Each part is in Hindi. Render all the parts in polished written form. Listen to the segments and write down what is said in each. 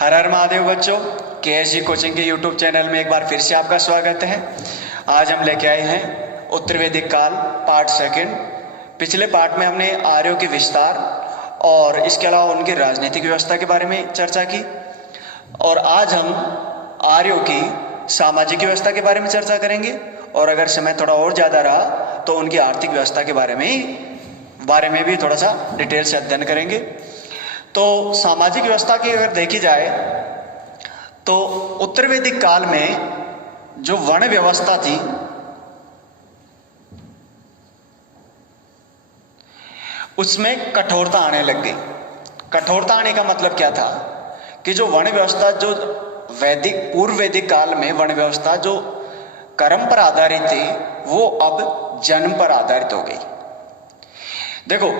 हर हर महादेव बच्चों, केएसजी कोचिंग के यूट्यूब चैनल में एक बार फिर से आपका स्वागत है। आज हम लेके आए हैं उत्तर वैदिक काल पार्ट सेकंड। पिछले पार्ट में हमने आर्यों के विस्तार और इसके अलावा उनकी राजनीतिक व्यवस्था के बारे में चर्चा की, और आज हम आर्यों की सामाजिक व्यवस्था के बारे में चर्चा करेंगे, और अगर समय थोड़ा और ज़्यादा रहा तो उनकी आर्थिक व्यवस्था के बारे में भी थोड़ा सा डिटेल से अध्ययन करेंगे। तो सामाजिक व्यवस्था की अगर देखी जाए तो उत्तर वैदिक काल में जो वर्ण व्यवस्था थी उसमें कठोरता आने लग गई। कठोरता आने का मतलब क्या था कि जो वर्ण व्यवस्था, जो पूर्व वैदिक काल में वर्ण व्यवस्था जो कर्म पर आधारित थी, वो अब जन्म पर आधारित हो गई। देखो,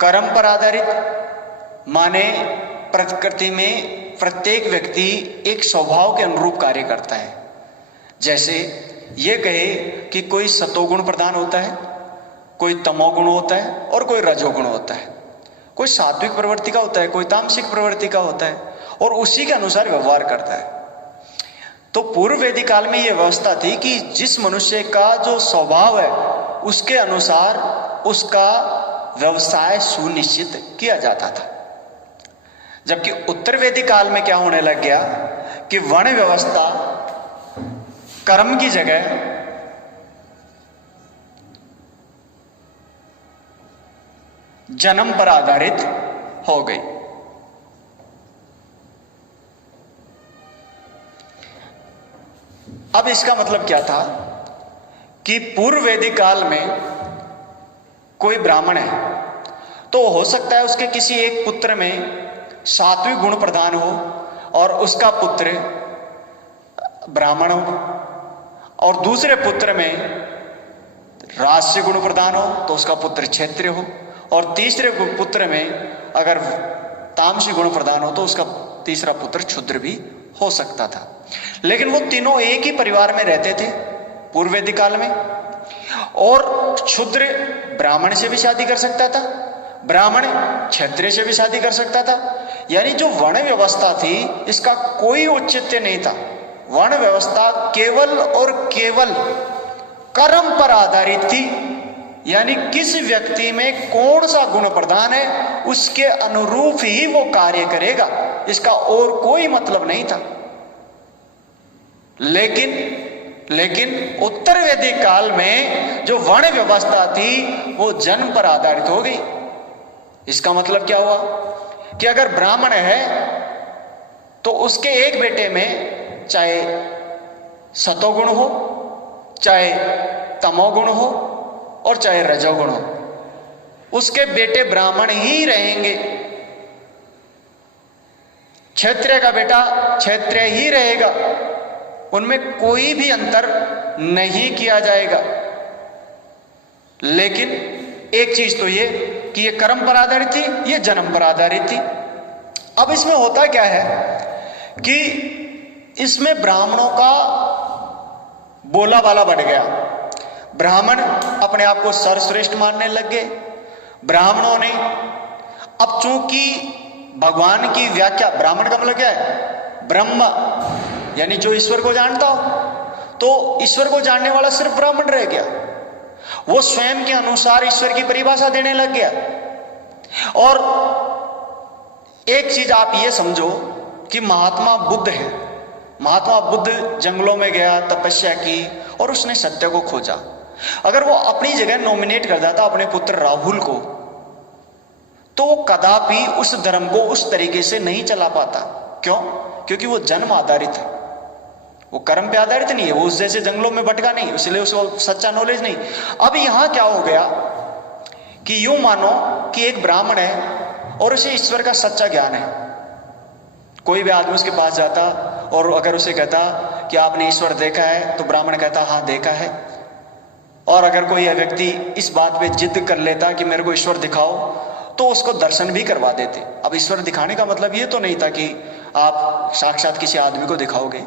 कर्म पर आधारित माने प्रकृति में प्रत्येक व्यक्ति एक स्वभाव के अनुरूप कार्य करता है। जैसे ये कहे कि कोई सतोगुण प्रधान होता है, कोई तमोगुण होता है और कोई रजोगुण होता है, कोई सात्विक प्रवृत्ति का होता है, कोई तामसिक प्रवृत्ति का होता है, और उसी के अनुसार व्यवहार करता है। तो पूर्व वैदिक काल में यह व्यवस्था थी कि जिस मनुष्य का जो स्वभाव है उसके अनुसार उसका व्यवसाय सुनिश्चित किया जाता था। जबकि उत्तर वैदिक काल में क्या होने लग गया कि वर्ण व्यवस्था कर्म की जगह जन्म पर आधारित हो गई। अब इसका मतलब क्या था कि पूर्व वैदिक काल में कोई ब्राह्मण है तो हो सकता है उसके किसी एक पुत्र में सात्विक गुण प्रधान हो और उसका पुत्र ब्राह्मण हो, और दूसरे पुत्र में राजसी गुण प्रधान हो तो उसका पुत्र क्षत्रिय हो, और तीसरे पुत्र में अगर तामसी गुण प्रधान हो तो उसका तीसरा पुत्र क्षुद्र भी हो सकता था। लेकिन वो तीनों एक ही परिवार में रहते थे पूर्व वैदिक काल में, और क्षुद्र ब्राह्मण से भी शादी कर सकता था, ब्राह्मण क्षत्रिय से भी शादी कर सकता था। यानी जो वर्ण व्यवस्था थी इसका कोई औचित्य नहीं था। वर्ण व्यवस्था केवल और केवल कर्म पर आधारित थी, यानी किस व्यक्ति में कौन सा गुण प्रधान है उसके अनुरूप ही वो कार्य करेगा, इसका और कोई मतलब नहीं था। लेकिन उत्तर वैदिक काल में जो वर्ण व्यवस्था थी वो जन्म पर आधारित हो गई। इसका मतलब क्या हुआ कि अगर ब्राह्मण है तो उसके एक बेटे में चाहे सतोगुण हो, चाहे तमोगुण हो और चाहे रजोगुण हो, उसके बेटे ब्राह्मण ही रहेंगे। क्षत्रिय का बेटा क्षत्रिय ही रहेगा, उनमें कोई भी अंतर नहीं किया जाएगा। लेकिन एक चीज तो ये कि ये कर्म पर आधारित थी, ये जन्म पर आधारित थी। अब इसमें होता क्या है कि इसमें ब्राह्मणों का बोला बाला बढ़ गया। ब्राह्मण अपने आप को सर्वश्रेष्ठ मानने लग गए। ब्राह्मणों ने अब चूंकि भगवान की व्याख्या, ब्राह्मण का मतलब क्या है? ब्रह्म, यानी जो ईश्वर को जानता हो, तो ईश्वर को जानने वाला सिर्फ ब्राह्मण रह गया। वो स्वयं के अनुसार ईश्वर की परिभाषा देने लग गया। और एक चीज आप ये समझो कि महात्मा बुद्ध है। महात्मा बुद्ध जंगलों में गया, तपस्या की और उसने सत्य को खोजा। अगर वो अपनी जगह नॉमिनेट कर देता अपने पुत्र राहुल को, तो वो कदापि उस धर्म को उस तरीके से नहीं चला पाता। क्यों? क्योंकि वो जन्म आधारित है, वो कर्म पे आधारित नहीं है। वो उस जैसे जंगलों में भटका नहीं, इसलिए उसको सच्चा नॉलेज नहीं। अब यहां क्या हो गया कि यूं मानो कि एक ब्राह्मण है और उसे ईश्वर का सच्चा ज्ञान है। कोई भी आदमी उसके पास जाता और अगर उसे कहता कि आपने ईश्वर देखा है, तो ब्राह्मण कहता हाँ देखा है। और अगर कोई व्यक्ति इस बात पे जिद कर लेता कि मेरे को ईश्वर दिखाओ, तो उसको दर्शन भी करवा देते। अब ईश्वर दिखाने का मतलब ये तो नहीं था कि आप साक्षात किसी आदमी को दिखाओगे,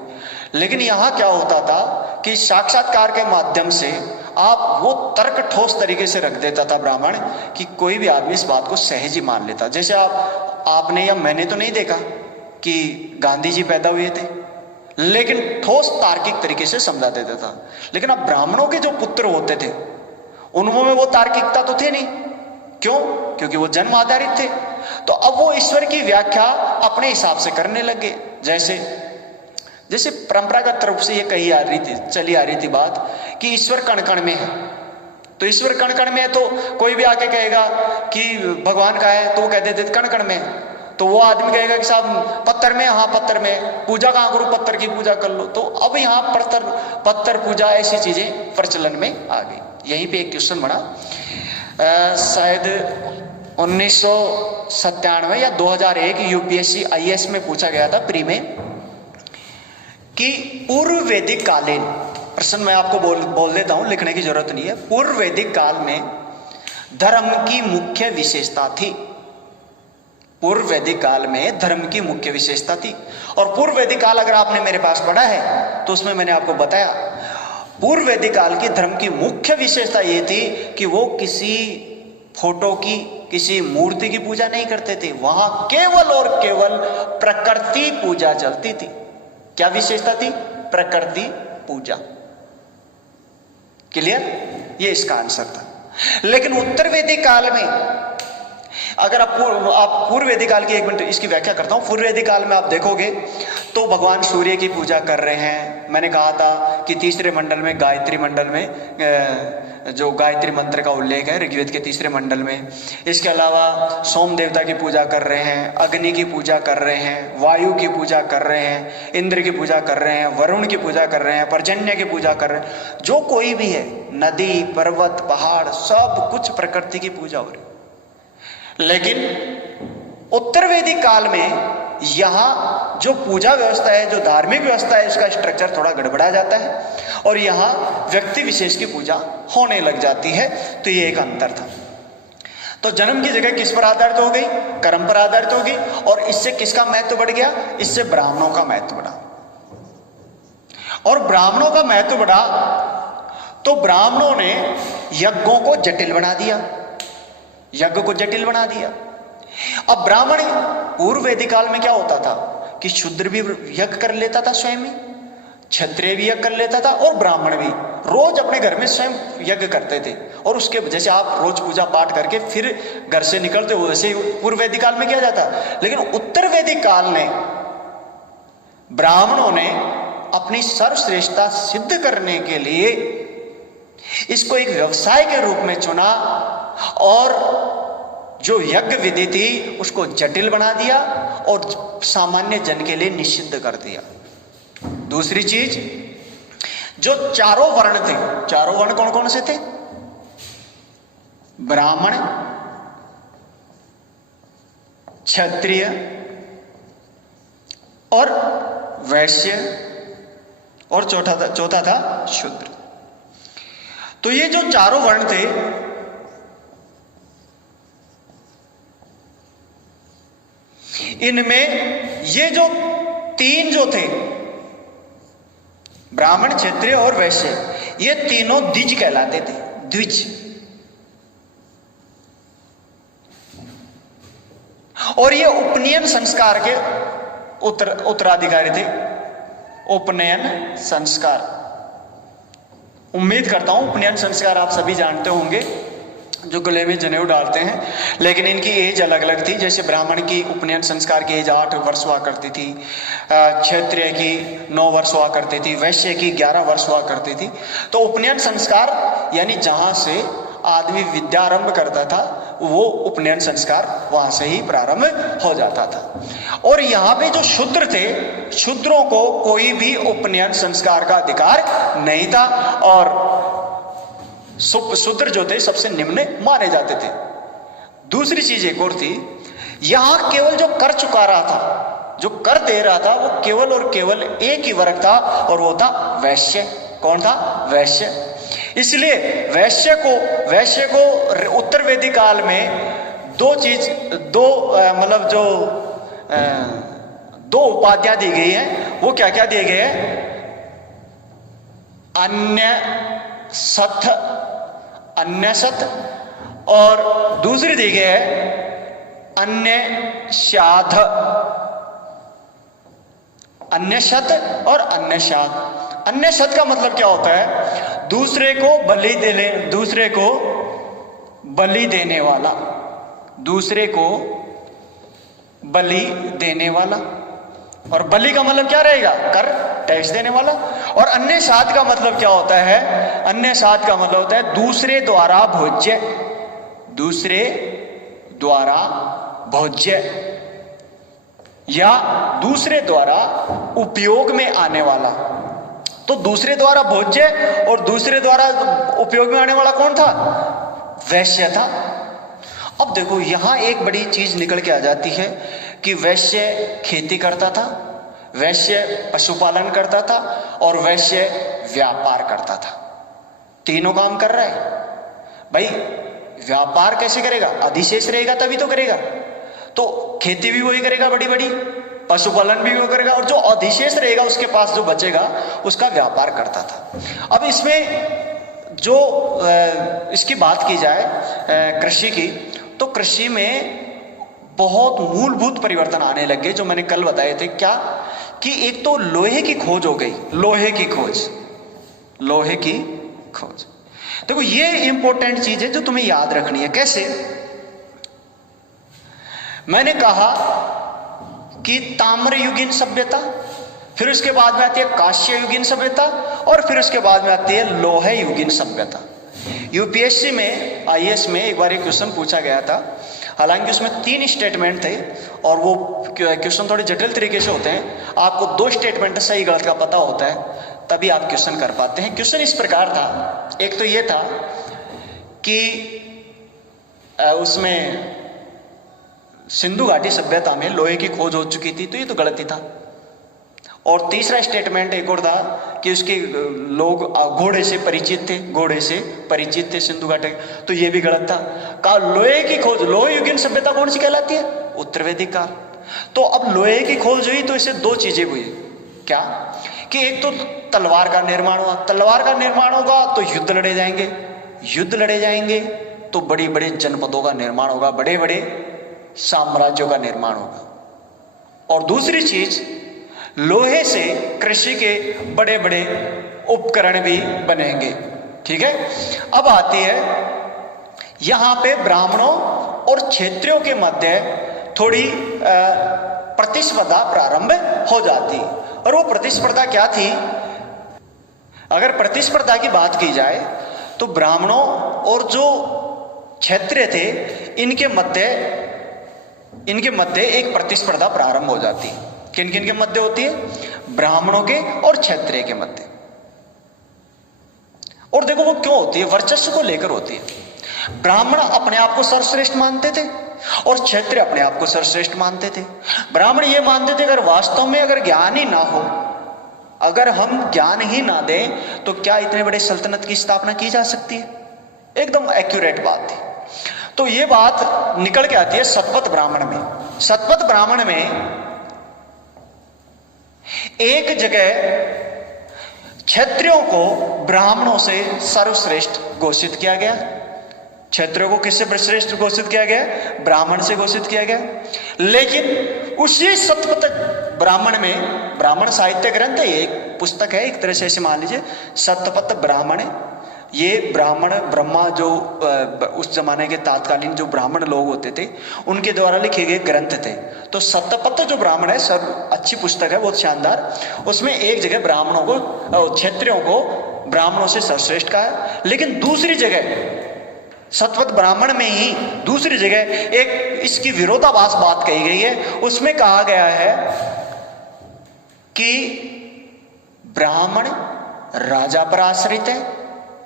लेकिन यहां क्या होता था कि साक्षात्कार के माध्यम से आप वो तर्क ठोस तरीके से रख देता था ब्राह्मण कि कोई भी आदमी इस बात को सहज ही मान लेता। जैसे आपने या मैंने तो नहीं देखा, कि गांधी जी पैदा हुए थे, लेकिन ठोस तार्किक तरीके से समझा देता था। लेकिन अब ब्राह्मणों के जो पुत्र होते थे उनमें वो तार्किकता तो थे नहीं। क्यों? क्योंकि वो जन्म आधारित थे। तो अब वो ईश्वर की व्याख्या अपने हिसाब से करने लगे। जैसे जैसे परंपरागत रूप से ये कही आ रही थी, चली आ रही थी बात कि ईश्वर कण कण में है। तो ईश्वर कण कण में है, तो कोई भी आके कहेगा कि भगवान का है तो वो कह देते कण कण में है। तो वो आदमी कहेगा कि साहब पत्थर में, हाँ पत्थर में, पूजा कहाँ करूं, पत्थर की पूजा कर लो। तो अब यहाँ पत्थर पूजा ऐसी चीजें प्रचलन में आ गई। यहीं पे एक क्वेश्चन बना, शायद 1997 या 2001 यूपीएससी आईएएस में पूछा गया था प्री में कि पूर्व वैदिक कालीन, प्रश्न मैं आपको बोल देता हूं, लिखने की जरूरत नहीं है। पूर्व वैदिक काल में धर्म की मुख्य विशेषता थी। पूर्व वैदिक काल में धर्म की मुख्य विशेषता थी। और पूर्व वैदिक काल अगर आपने मेरे पास पढ़ा है तो उसमें मैंने आपको बताया पूर्व वैदिक काल की धर्म की मुख्य विशेषता ये थी कि वो किसी फोटो की, किसी मूर्ति की पूजा नहीं करते थे। वहां केवल और केवल प्रकृति पूजा चलती थी। क्या विशेषता थी? प्रकृति पूजा। क्लियर? ये इसका आंसर था। लेकिन उत्तर वैदिक काल में अगर आप पूर्व वैदिक काल की, एक मिनट इसकी व्याख्या करता हूं। पूर्व वैदिक काल में आप देखोगे तो भगवान सूर्य की पूजा कर रहे हैं। मैंने कहा था कि तीसरे मंडल में, गायत्री मंडल में जो गायत्री मंत्र का उल्लेख है ऋग्वेद के तीसरे मंडल में। इसके अलावा सोम देवता की पूजा कर रहे हैं, अग्नि की पूजा कर रहे हैं, वायु की पूजा कर रहे हैं, इंद्र की पूजा कर रहे हैं, वरुण की पूजा कर रहे हैं, पर्जन्य की पूजा कर रहे हैं। जो कोई भी है, नदी, पर्वत, पहाड़, सब कुछ प्रकृति की पूजा हो रही। लेकिन उत्तर वैदिक काल में यहां जो पूजा व्यवस्था है, जो धार्मिक व्यवस्था है, उसका स्ट्रक्चर थोड़ा गड़बड़ा जाता है और यहां व्यक्ति विशेष की पूजा होने लग जाती है। तो ये एक अंतर था। तो जन्म की जगह किस पर आधारित हो गई? कर्म पर आधारित हो गई। और इससे किसका महत्व बढ़ गया? इससे ब्राह्मणों का महत्व बढ़ा। और ब्राह्मणों का महत्व बढ़ा तो ब्राह्मणों ने यज्ञों को जटिल बना दिया, यज्ञ को जटिल बना दिया। अब ब्राह्मण, पूर्व वैदिक काल में क्या होता था कि शूद्र भी यज्ञ कर लेता था स्वयं ही, क्षत्रिय भी यज्ञ कर लेता था और ब्राह्मण भी रोज अपने घर में स्वयं यज्ञ करते थे। और उसके जैसे आप रोज पूजा पाठ करके फिर घर से निकलते हो, वैसे पूर्व वैदिक काल में किया जाता। लेकिन उत्तर वैदिक काल में ब्राह्मणों ने अपनी सर्वश्रेष्ठता सिद्ध करने के लिए इसको एक व्यवसाय के रूप में चुना और जो यज्ञ विधि थी उसको जटिल बना दिया और सामान्य जन के लिए निषिद्ध कर दिया। दूसरी चीज, जो चारों वर्ण थे, चारों वर्ण कौन कौन से थे? ब्राह्मण, क्षत्रिय और वैश्य, और चौथा था शूद्र। तो ये जो चारों वर्ण थे, इनमें ये जो तीन जो थे, ब्राह्मण, क्षत्रिय और वैश्य, ये तीनों द्विज कहलाते थे। द्विज। और ये उपनयन संस्कार के उत्तराधिकारी थे। उपनयन संस्कार, उम्मीद करता हूं उपनयन संस्कार आप सभी जानते होंगे, जो गले में जनेऊ डालते हैं। लेकिन इनकी एज अलग अलग थी। जैसे ब्राह्मण की उपनयन संस्कार की एज 8 वर्ष हुआ करती थी, क्षत्रिय की 9 वर्ष हुआ करती थी, वैश्य की 11 वर्ष हुआ करती थी। तो उपनयन संस्कार यानी जहां से आदमी विद्या आरंभ करता था, वो उपनयन संस्कार वहां से ही प्रारंभ हो जाता था। और यहाँ पे जो शूद्र थे, शूद्रों को कोई भी उपनयन संस्कार का अधिकार नहीं था और शूद्र जो थे सबसे निम्न माने जाते थे। दूसरी चीज एक और थी, यहां केवल जो कर चुका रहा था, जो कर दे रहा था, वो केवल और केवल एक ही वर्ग था और वो था वैश्य। कौन था? वैश्य। इसलिए वैश्य को उत्तर वैदिक काल में दो उपाधियां दी गई है। वो क्या क्या दिए गए हैं? अन्यसत और दूसरी दी गई है अन्य श्याध। अन्यशत और अन्यशात। अन्यशत का मतलब क्या होता है? दूसरे को बलि देने, दूसरे को बलि देने वाला, दूसरे को बलि देने वाला। और बलि का मतलब क्या रहेगा? कर, टैक्स देने वाला। और अन्यशात का मतलब क्या होता है? अन्यशात का मतलब होता है दूसरे द्वारा भोज्य, दूसरे द्वारा भोज्य या दूसरे द्वारा उपयोग में आने वाला। तो दूसरे द्वारा भोज्य और दूसरे द्वारा उपयोग में आने वाला कौन था? वैश्य था। अब देखो यहां एक बड़ी चीज निकल के आ जाती है कि वैश्य खेती करता था, वैश्य पशुपालन करता था और वैश्य व्यापार करता था। तीनों काम कर रहा है भाई। व्यापार कैसे करेगा? अधिशेष रहेगा तभी तो करेगा। तो खेती भी वही करेगा बड़ी बड़ी, पशुपालन भी वो करेगा, और जो अधिशेष रहेगा उसके पास जो बचेगा उसका व्यापार करता था। अब इसमें जो इसकी बात की जाए कृषि की, तो कृषि में बहुत मूलभूत परिवर्तन आने लगे जो मैंने कल बताए थे। क्या कि एक तो लोहे की खोज हो गई, लोहे की खोज, लोहे की खोज। देखो ये इंपॉर्टेंट चीज है जो तुम्हें याद रखनी है। कैसे? मैंने कहा कि ताम्र युगीन सभ्यता, फिर उसके बाद में आती है कांस्य युगीन सभ्यता, और फिर उसके बाद में आती है लोहे युगीन सभ्यता। यूपीएससी में, आईएएस में एक बार एक क्वेश्चन पूछा गया था, हालांकि उसमें 3 स्टेटमेंट थे और वो क्वेश्चन थोड़े जटिल तरीके से होते हैं। आपको 2 स्टेटमेंट सही गलत का पता होता है तभी आप क्वेश्चन कर पाते हैं। क्वेश्चन इस प्रकार था, एक तो ये था कि उसमें सिंधु घाटी सभ्यता में लोहे की खोज हो चुकी थी, तो ये तो गलत ही था। और तीसरा स्टेटमेंट एक और था कि उसके लोग घोड़े से परिचित थे, घोड़े से परिचित थे सिंधु घाटी, तो ये भी गलत था। कहा लोहे की खोज, लोहे युगीन सभ्यता कौन सी कहलाती है? उत्तर वैदिक काल। तो अब लोहे की खोज हुई तो इससे 2 चीजें हुई। क्या कि एक तो तलवार का निर्माण हुआ, तलवार का निर्माण होगा तो युद्ध लड़े जाएंगे, युद्ध लड़े जाएंगे तो बड़ी बड़े जनपदों का निर्माण होगा, बड़े बड़े साम्राज्यों का निर्माण होगा। और दूसरी चीज, लोहे से कृषि के बड़े बड़े उपकरण भी बनेंगे। ठीक है। अब आती है यहां पे ब्राह्मणों और क्षत्रियों के मध्य थोड़ी प्रतिस्पर्धा प्रारंभ हो जाती। और वो प्रतिस्पर्धा क्या थी? अगर प्रतिस्पर्धा की बात की जाए तो ब्राह्मणों और जो क्षत्रिय थे इनके मध्य एक प्रतिस्पर्धा प्रारंभ हो जाती। किन किन के मध्य होती है? ब्राह्मणों के और क्षत्रिय के मध्य। और देखो वो क्यों होती है? वर्चस्व को लेकर होती है। ब्राह्मण अपने आप को सर्वश्रेष्ठ मानते थे और क्षत्रिय अपने आप को सर्वश्रेष्ठ मानते थे। ब्राह्मण ये मानते थे अगर वास्तव में अगर ज्ञान ही ना हो, अगर हम ज्ञान ही ना दें तो क्या इतने बड़े सल्तनत की स्थापना की जा सकती है? एकदम एक्यूरेट बात थी। तो ये बात निकल के आती है सतपथ ब्राह्मण में। सतपथ ब्राह्मण में एक जगह क्षत्रियों को ब्राह्मणों से सर्वश्रेष्ठ घोषित किया गया। क्षत्रियों को किससे श्रेष्ठ घोषित किया गया? ब्राह्मण से घोषित किया गया। लेकिन उसी सतपथ ब्राह्मण में, ब्राह्मण साहित्य ग्रंथ है, एक पुस्तक है एक तरह से, ऐसे मान लीजिए सतपथ ब्राह्मण। ये ब्राह्मण ब्रह्मा जो उस जमाने के तात्कालीन जो ब्राह्मण लोग होते थे उनके द्वारा लिखे गए ग्रंथ थे। तो सतपथ जो ब्राह्मण है, सब अच्छी पुस्तक है, बहुत शानदार। उसमें एक जगह ब्राह्मणों को, क्षत्रियों को ब्राह्मणों से सर्वश्रेष्ठ कहा है। लेकिन दूसरी जगह सतपथ ब्राह्मण में ही दूसरी जगह एक इसकी विरोधाभास बात कही गई है। उसमें कहा गया है कि ब्राह्मण राजा पर आश्रित है,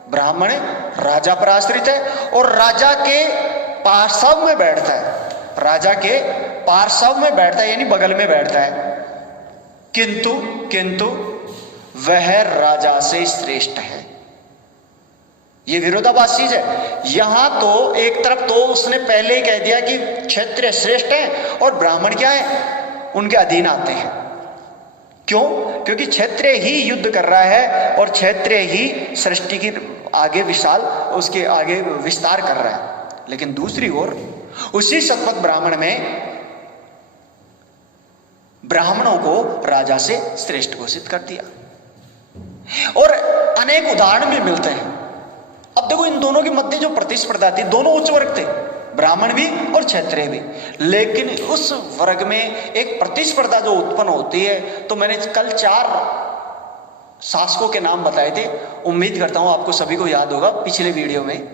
ब्राह्मण राजा पर आश्रित है और राजा के पार्श्व में बैठता है, राजा के पार्श्व में बैठता है यानी बगल में बैठता है। किंतु वह राजा से श्रेष्ठ है। यह विरोधाभास चीज है। यहां तो एक तरफ तो उसने पहले ही कह दिया कि क्षत्रिय श्रेष्ठ है और ब्राह्मण क्या है? उनके अधीन आते हैं। क्यों? क्योंकि क्षत्रिय ही युद्ध कर रहा है और क्षत्रिय ही सृष्टि की आगे विशाल, उसके आगे विस्तार कर रहा है। लेकिन दूसरी ओर उसी सतपथ ब्राह्मण में ब्राह्मणों को राजा से श्रेष्ठ घोषित कर दिया। और अनेक उदाहरण भी मिलते हैं। अब देखो, इन दोनों के मध्य जो प्रतिस्पर्धा थी, दोनों उच्च वर्ग थे, ब्राह्मण भी और क्षत्रिय भी, लेकिन उस वर्ग में एक प्रतिस्पर्धा जो उत्पन्न होती है, तो मैंने कल 4 शासकों के नाम बताए थे। उम्मीद करता हूं आपको सभी को याद होगा। पिछले वीडियो में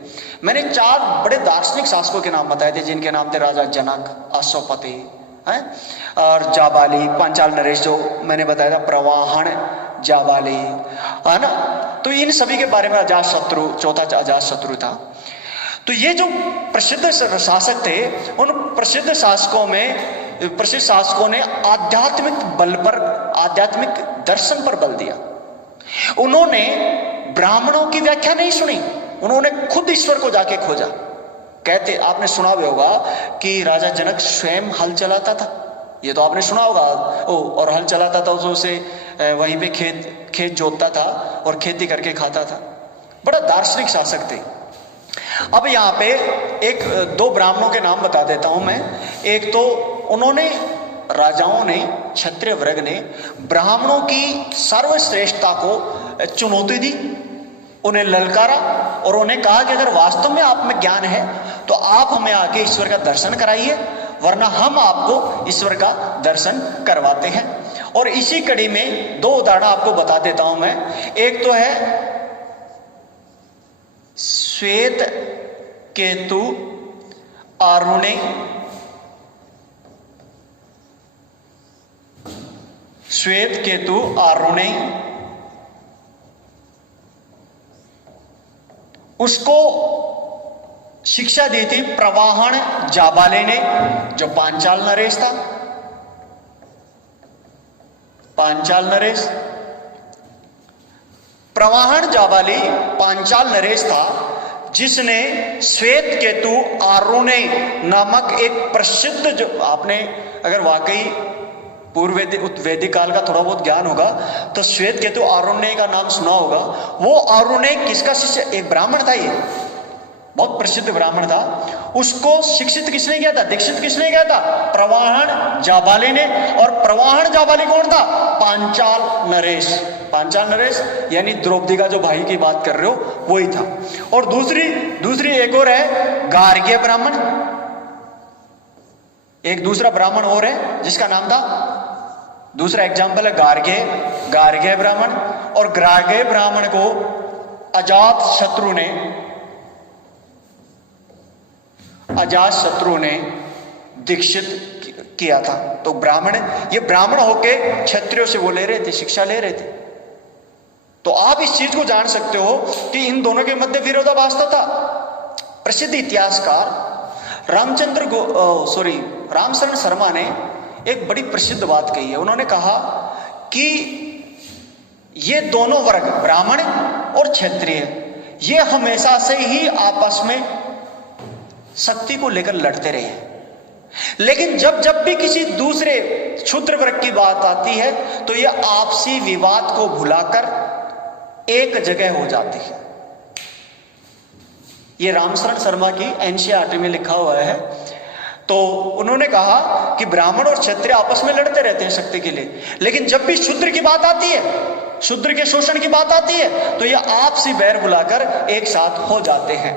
मैंने 4 बड़े दार्शनिक शासकों के नाम बताए थे, जिनके नाम थे राजा जनक, अश्वपति है और जाबाली, पांचाल नरेश जो मैंने बताया था, प्रवाहन, जाबाली, है ना। तो इन सभी के बारे में अजातशत्रु, चौथा अजातशत्रु था। तो ये जो प्रसिद्ध शासक थे, उन प्रसिद्ध शासकों ने आध्यात्मिक बल पर, आध्यात्मिक दर्शन पर बल दिया। उन्होंने ब्राह्मणों की व्याख्या नहीं सुनी, उन्होंने खुद ईश्वर को जाके खोजा। कहते, आपने सुना भी होगा कि राजा जनक स्वयं हल चलाता था, ये तो आपने सुना होगा। और हल चलाता था, उसे वहीं पे खेत जोतता था और खेती करके खाता था। बड़ा दार्शनिक शासक थे। अब यहाँ पे 1-2 ब्राह्मणों के नाम बता देता हूं मैं। एक तो उन्होंने, राजाओं ने, क्षत्रिय वर्ग ने ब्राह्मणों की सर्वश्रेष्ठता को चुनौती दी, उन्हें ललकारा और उन्हें कहा कि अगर वास्तव में आप में ज्ञान है तो आप हमें आके ईश्वर का दर्शन कराइए, वरना हम आपको ईश्वर का दर्शन करवाते हैं। और इसी कड़ी में 2 उदाहरण आपको बता देता हूं मैं। एक तो है श्वेत केतु आरुणे, श्वेत केतु आरुणे, उसको शिक्षा दी थी प्रवाहन जाबाले ने, जो पांचाल नरेश था। पांचाल नरेश, प्रवाहन जाबाली पांचाल नरेश था, जिसने श्वेत केतु आरुणे नामक एक प्रसिद्ध, जो आपने अगर वाकई पूर्व वैदिक काल का थोड़ा बहुत ज्ञान होगा तो श्वेत केतु आरुणे का नाम सुना होगा। वो आरुणे किसका शिष्य? एक ब्राह्मण था, ये बहुत प्रसिद्ध ब्राह्मण था। उसको शिक्षित किसने किया था, दीक्षित किसने किया था? प्रवाहन जाबाली ने। और प्रवाहन जाबाली कौन था? पांचाल नरेश। पांचाल नरेश यानी द्रौपदी का जो भाई की बात कर रहे हो वही था। और दूसरी एक और है गार्ग्य ब्राह्मण। एक दूसरा ब्राह्मण और है जिसका नाम था, दूसरा एग्जाम्पल है गार्ग्य ब्राह्मण। और गार्ग्य ब्राह्मण को अजात शत्रु ने दीक्षित किया था। तो ये ब्राह्मण होके क्षत्रियों से वो ले रहे थे, शिक्षा ले रहे थे। तो आप इस चीज को जान सकते हो कि इन दोनों के मध्य विरोधाभास था। प्रसिद्ध इतिहासकार रामशरण शर्मा ने एक बड़ी प्रसिद्ध बात कही है। उन्होंने कहा कि ये दोनों वर्ग, ब्राह्मण और क्षत्रिय, ये हमेशा से ही आपस में शक्ति को लेकर लड़ते रहे हैं। लेकिन जब भी किसी दूसरे क्षुद्र वर्ग की बात आती है तो ये आपसी विवाद को भुलाकर एक जगह हो जाती है। ये रामशरण शर्मा की एनसीईआरटी में लिखा हुआ है। तो उन्होंने कहा कि ब्राह्मण और क्षत्रिय आपस में लड़ते रहते हैं शक्ति के लिए, लेकिन जब भी शूद्र की बात आती है, शूद्र के शोषण की बात आती है, तो ये आपसी बैर बुलाकर एक साथ हो जाते हैं।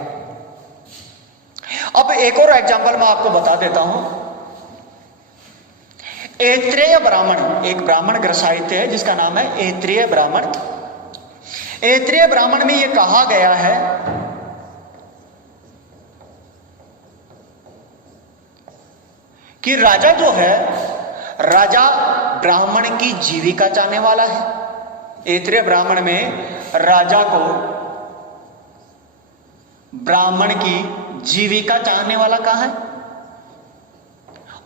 अब एक और एग्जाम्पल मैं आपको बता देता हूं। ऐत्रेय ब्राह्मण, एक ब्राह्मण ग्रह साहित्य है जिसका नाम है ऐत्रेय ब्राह्मण। ऐत्रेय ब्राह्मण में यह कहा गया है कि राजा जो है, राजा ब्राह्मण की जीविका चाहने वाला है। ऐत्रेय ब्राह्मण में राजा को ब्राह्मण की जीविका चाहने वाला कहां है?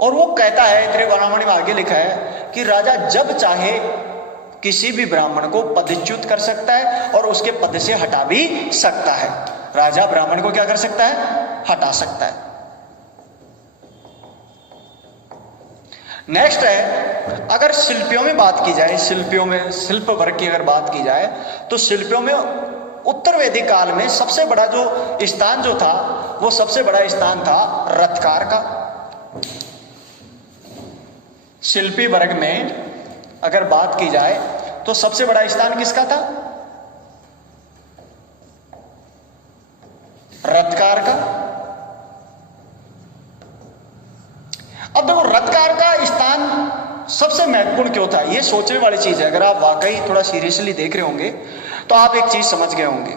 और वो कहता है, ऐत्रेय ब्राह्मण में आगे लिखा है कि राजा जब चाहे किसी भी ब्राह्मण को पदच्युत कर सकता है और उसके पद से हटा भी सकता है। राजा ब्राह्मण को क्या कर सकता है? हटा सकता है। नेक्स्ट है, अगर शिल्पियों में बात की जाए, शिल्प वर्ग की अगर बात की जाए तो शिल्पियों में उत्तर वैदिक काल में सबसे बड़ा जो स्थान जो था, वो सबसे बड़ा स्थान था रथकार का। शिल्पी वर्ग में अगर बात की जाए तो सबसे बड़ा स्थान किसका था? रथकार का। अब देखो रथकार का स्थान सबसे महत्वपूर्ण क्यों था, यह सोचने वाली चीज है। अगर आप वाकई थोड़ा सीरियसली देख रहे होंगे तो आप एक चीज समझ गए होंगे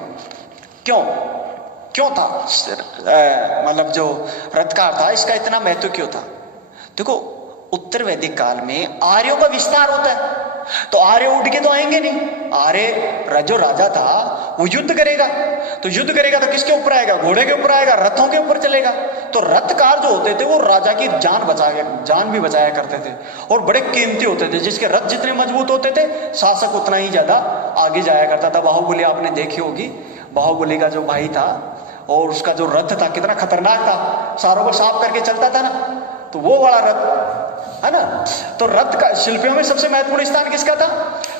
क्यों था, मतलब जो रथकार था इसका इतना महत्व क्यों था। देखो उत्तर वैदिक काल में आर्यों का विस्तार होता है, तो आर्य उड़ के तो आएंगे नहीं। आर्य जो राजा था वो युद्ध करेगा, तो युद्ध करेगा तो किसके ऊपर आएगा? घोड़े के ऊपर आएगा, रथों के ऊपर चलेगा। तो रथकार जो होते थे वो राजा की जान भी बचाया करते थे और बड़े कीमती होते थे। जिसके रथ जितने मजबूत होते थे शासक उतना ही ज्यादा आगे जाया करता था। बाहुबली आपने देखी होगी, बाहुबली का जो भाई था और उसका जो रथ था कितना खतरनाक था, सारों को साफ करके चलता था ना, तो वो वाला रथ है ना। तो रथ का शिल्पियों में सबसे महत्वपूर्ण स्थान किसका था?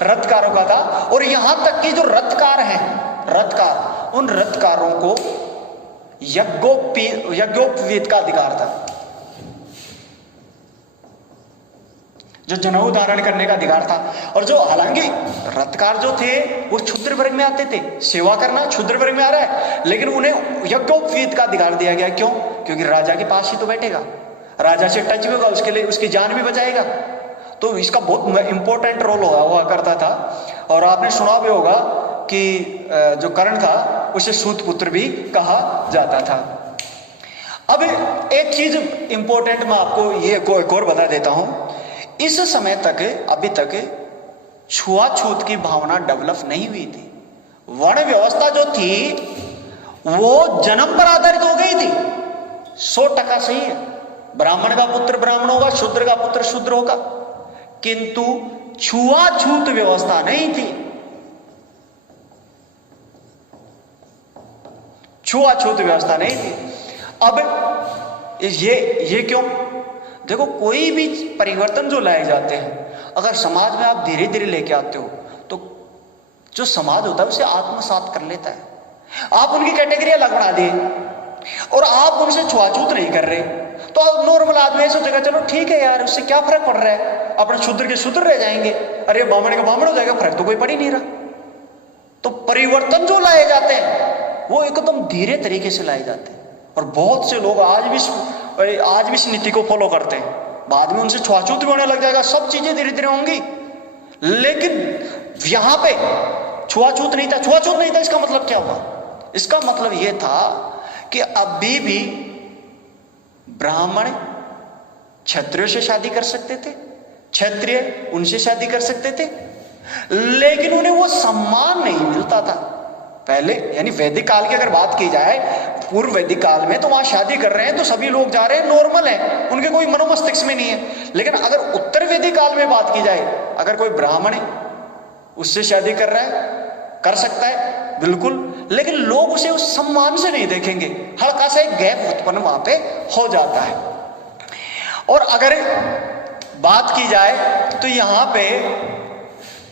रथकारों का था। और यहां तक कि जो रथकार हैं, रथकार, उन रथकारों को यज्ञोपवीत का अधिकार था, जो जनेऊ धारण करने का अधिकार था। और जो हालांकि रथकार जो थे वो क्षुद्र वर्ग में आते थे, सेवा करना क्षुद्र वर्ग में आ रहा है, लेकिन उन्हें यज्ञोपवीत का अधिकार दिया गया। क्यों? क्योंकि राजा के पास ही तो बैठेगा, राजा से टच भी होगा, उसके लिए उसकी जान भी बचाएगा। तो इसका बहुत इंपॉर्टेंट रोल हुआ करता था। और आपने सुना भी होगा कि जो कर्ण था उसे सूत पुत्र भी कहा जाता था। अब एक चीज इंपॉर्टेंट मैं आपको ये एक और बता देता हूं। इस समय तक अभी तक छुआछूत की भावना डेवलप नहीं हुई थी। वर्ण व्यवस्था जो थी वो जन्म पर आधारित हो गई थी, 100% सही है। ब्राह्मण का पुत्र ब्राह्मण होगा, शूद्र का पुत्र शूद्र होगा, किंतु छुआछूत व्यवस्था नहीं थी। छुआछूत व्यवस्था नहीं थी। अब ये क्यों? देखो कोई भी परिवर्तन जो लाए जाते हैं, अगर समाज में आप धीरे धीरे लेके आते हो तो जो समाज होता है उसे आत्मसात कर लेता है। आप उनकी कैटेगरी अलग बना दिए और आप उनसे छुआछूत नहीं कर रहे, तो आप नॉर्मल आदमी ऐसा सोचेगा चलो ठीक है यार, उससे क्या फर्क पड़ रहा है, अपने शूद्र के शूद्र रह जाएंगे, अरे ब्राह्मण का ब्राह्मण हो जाएगा, फर्क तो कोई पड़ ही नहीं रहा। तो परिवर्तन जो लाए जाते हैं वो एकदम धीरे तरीके से लाए जाते हैं। और बहुत से लोग आज भी इस नीति को फॉलो करते हैं। बाद में उनसे छुआछूत भी होने लग जाएगा, सब चीजें धीरे धीरे होंगी, लेकिन यहां पे छुआछूत नहीं था। छुआछूत नहीं था इसका मतलब क्या हुआ? इसका मतलब यह था कि अभी भी ब्राह्मण क्षत्रियों से शादी कर सकते थे, क्षत्रिय उनसे शादी कर सकते थे, लेकिन उन्हें वो सम्मान नहीं मिलता था पहले। यानी वैदिक काल की अगर बात की जाए, पूर्व वैदिक काल में तो वहां शादी कर रहे हैं तो सभी लोग जा रहे हैं, नॉर्मल है, उनके कोई मनोमस्तिष्क में नहीं है। लेकिन अगर उत्तर वैदिक काल में बात की जाए, अगर कोई ब्राह्मण है उससे शादी कर रहा है, कर सकता है बिल्कुल, लेकिन लोग उसे उस सम्मान से नहीं देखेंगे, हल्का सा एक गैप उत्पन्न वहां पे हो जाता है। और अगर बात की जाए तो यहां पे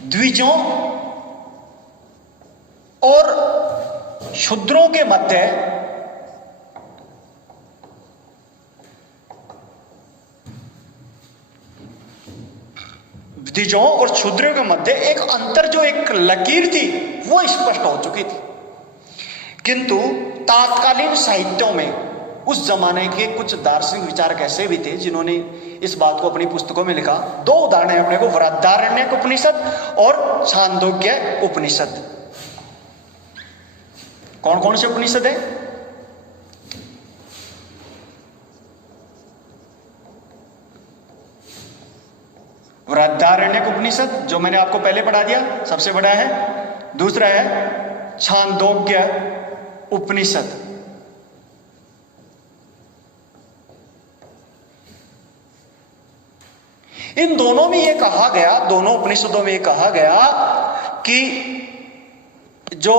द्विजों और शूद्रों के मध्य द्विजों और शूद्रों के मध्य एक अंतर, जो एक लकीर थी वो स्पष्ट हो चुकी थी। किंतु तात्कालीन साहित्यों में उस जमाने के कुछ दार्शनिक विचारक ऐसे भी थे जिन्होंने इस बात को अपनी पुस्तकों में लिखा। दो उदाहरण है अपने को, बृहदारण्यक उपनिषद और छांदोग्य उपनिषद। कौन कौन से उपनिषद है? बृहदारण्यक उपनिषद जो मैंने आपको पहले पढ़ा दिया, सबसे बड़ा है। दूसरा है छांदोग्य उपनिषद। इन दोनों में यह कहा गया, दोनों उपनिषदों में यह कहा गया कि जो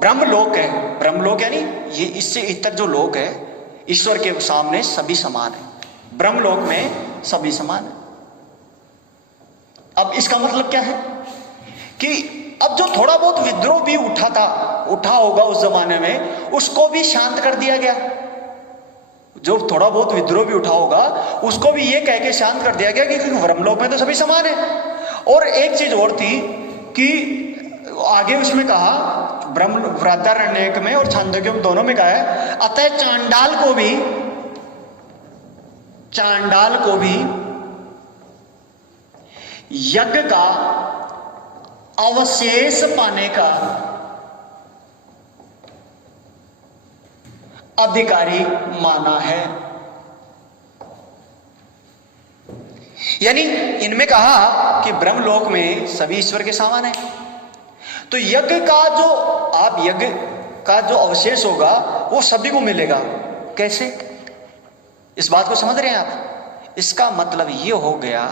ब्रह्मलोक है, ब्रह्मलोक यानी ये इससे इतर जो लोक है, ईश्वर के सामने सभी समान है। ब्रह्मलोक में सभी समान है। अब इसका मतलब क्या है कि अब जो थोड़ा बहुत विद्रोह भी उठा होगा उस जमाने में, उसको भी शांत कर दिया गया। जो थोड़ा बहुत विद्रोह भी उठा होगा उसको भी ये कह के शांत कर दिया गया कि ब्रह्मलोक में तो सभी समान है। और एक चीज और थी कि आगे उसमें कहा, ब्रह्म बृहदारण्यक में और छांदोग्य में दोनों में कहा है, अतः चांडाल को भी यज्ञ का अवशेष पाने का अधिकारी माना है। यानी इनमें कहा कि ब्रह्मलोक में सभी ईश्वर के समान है, तो यज्ञ का जो अवशेष होगा वो सभी को मिलेगा। कैसे? इस बात को समझ रहे हैं आप? इसका मतलब ये हो गया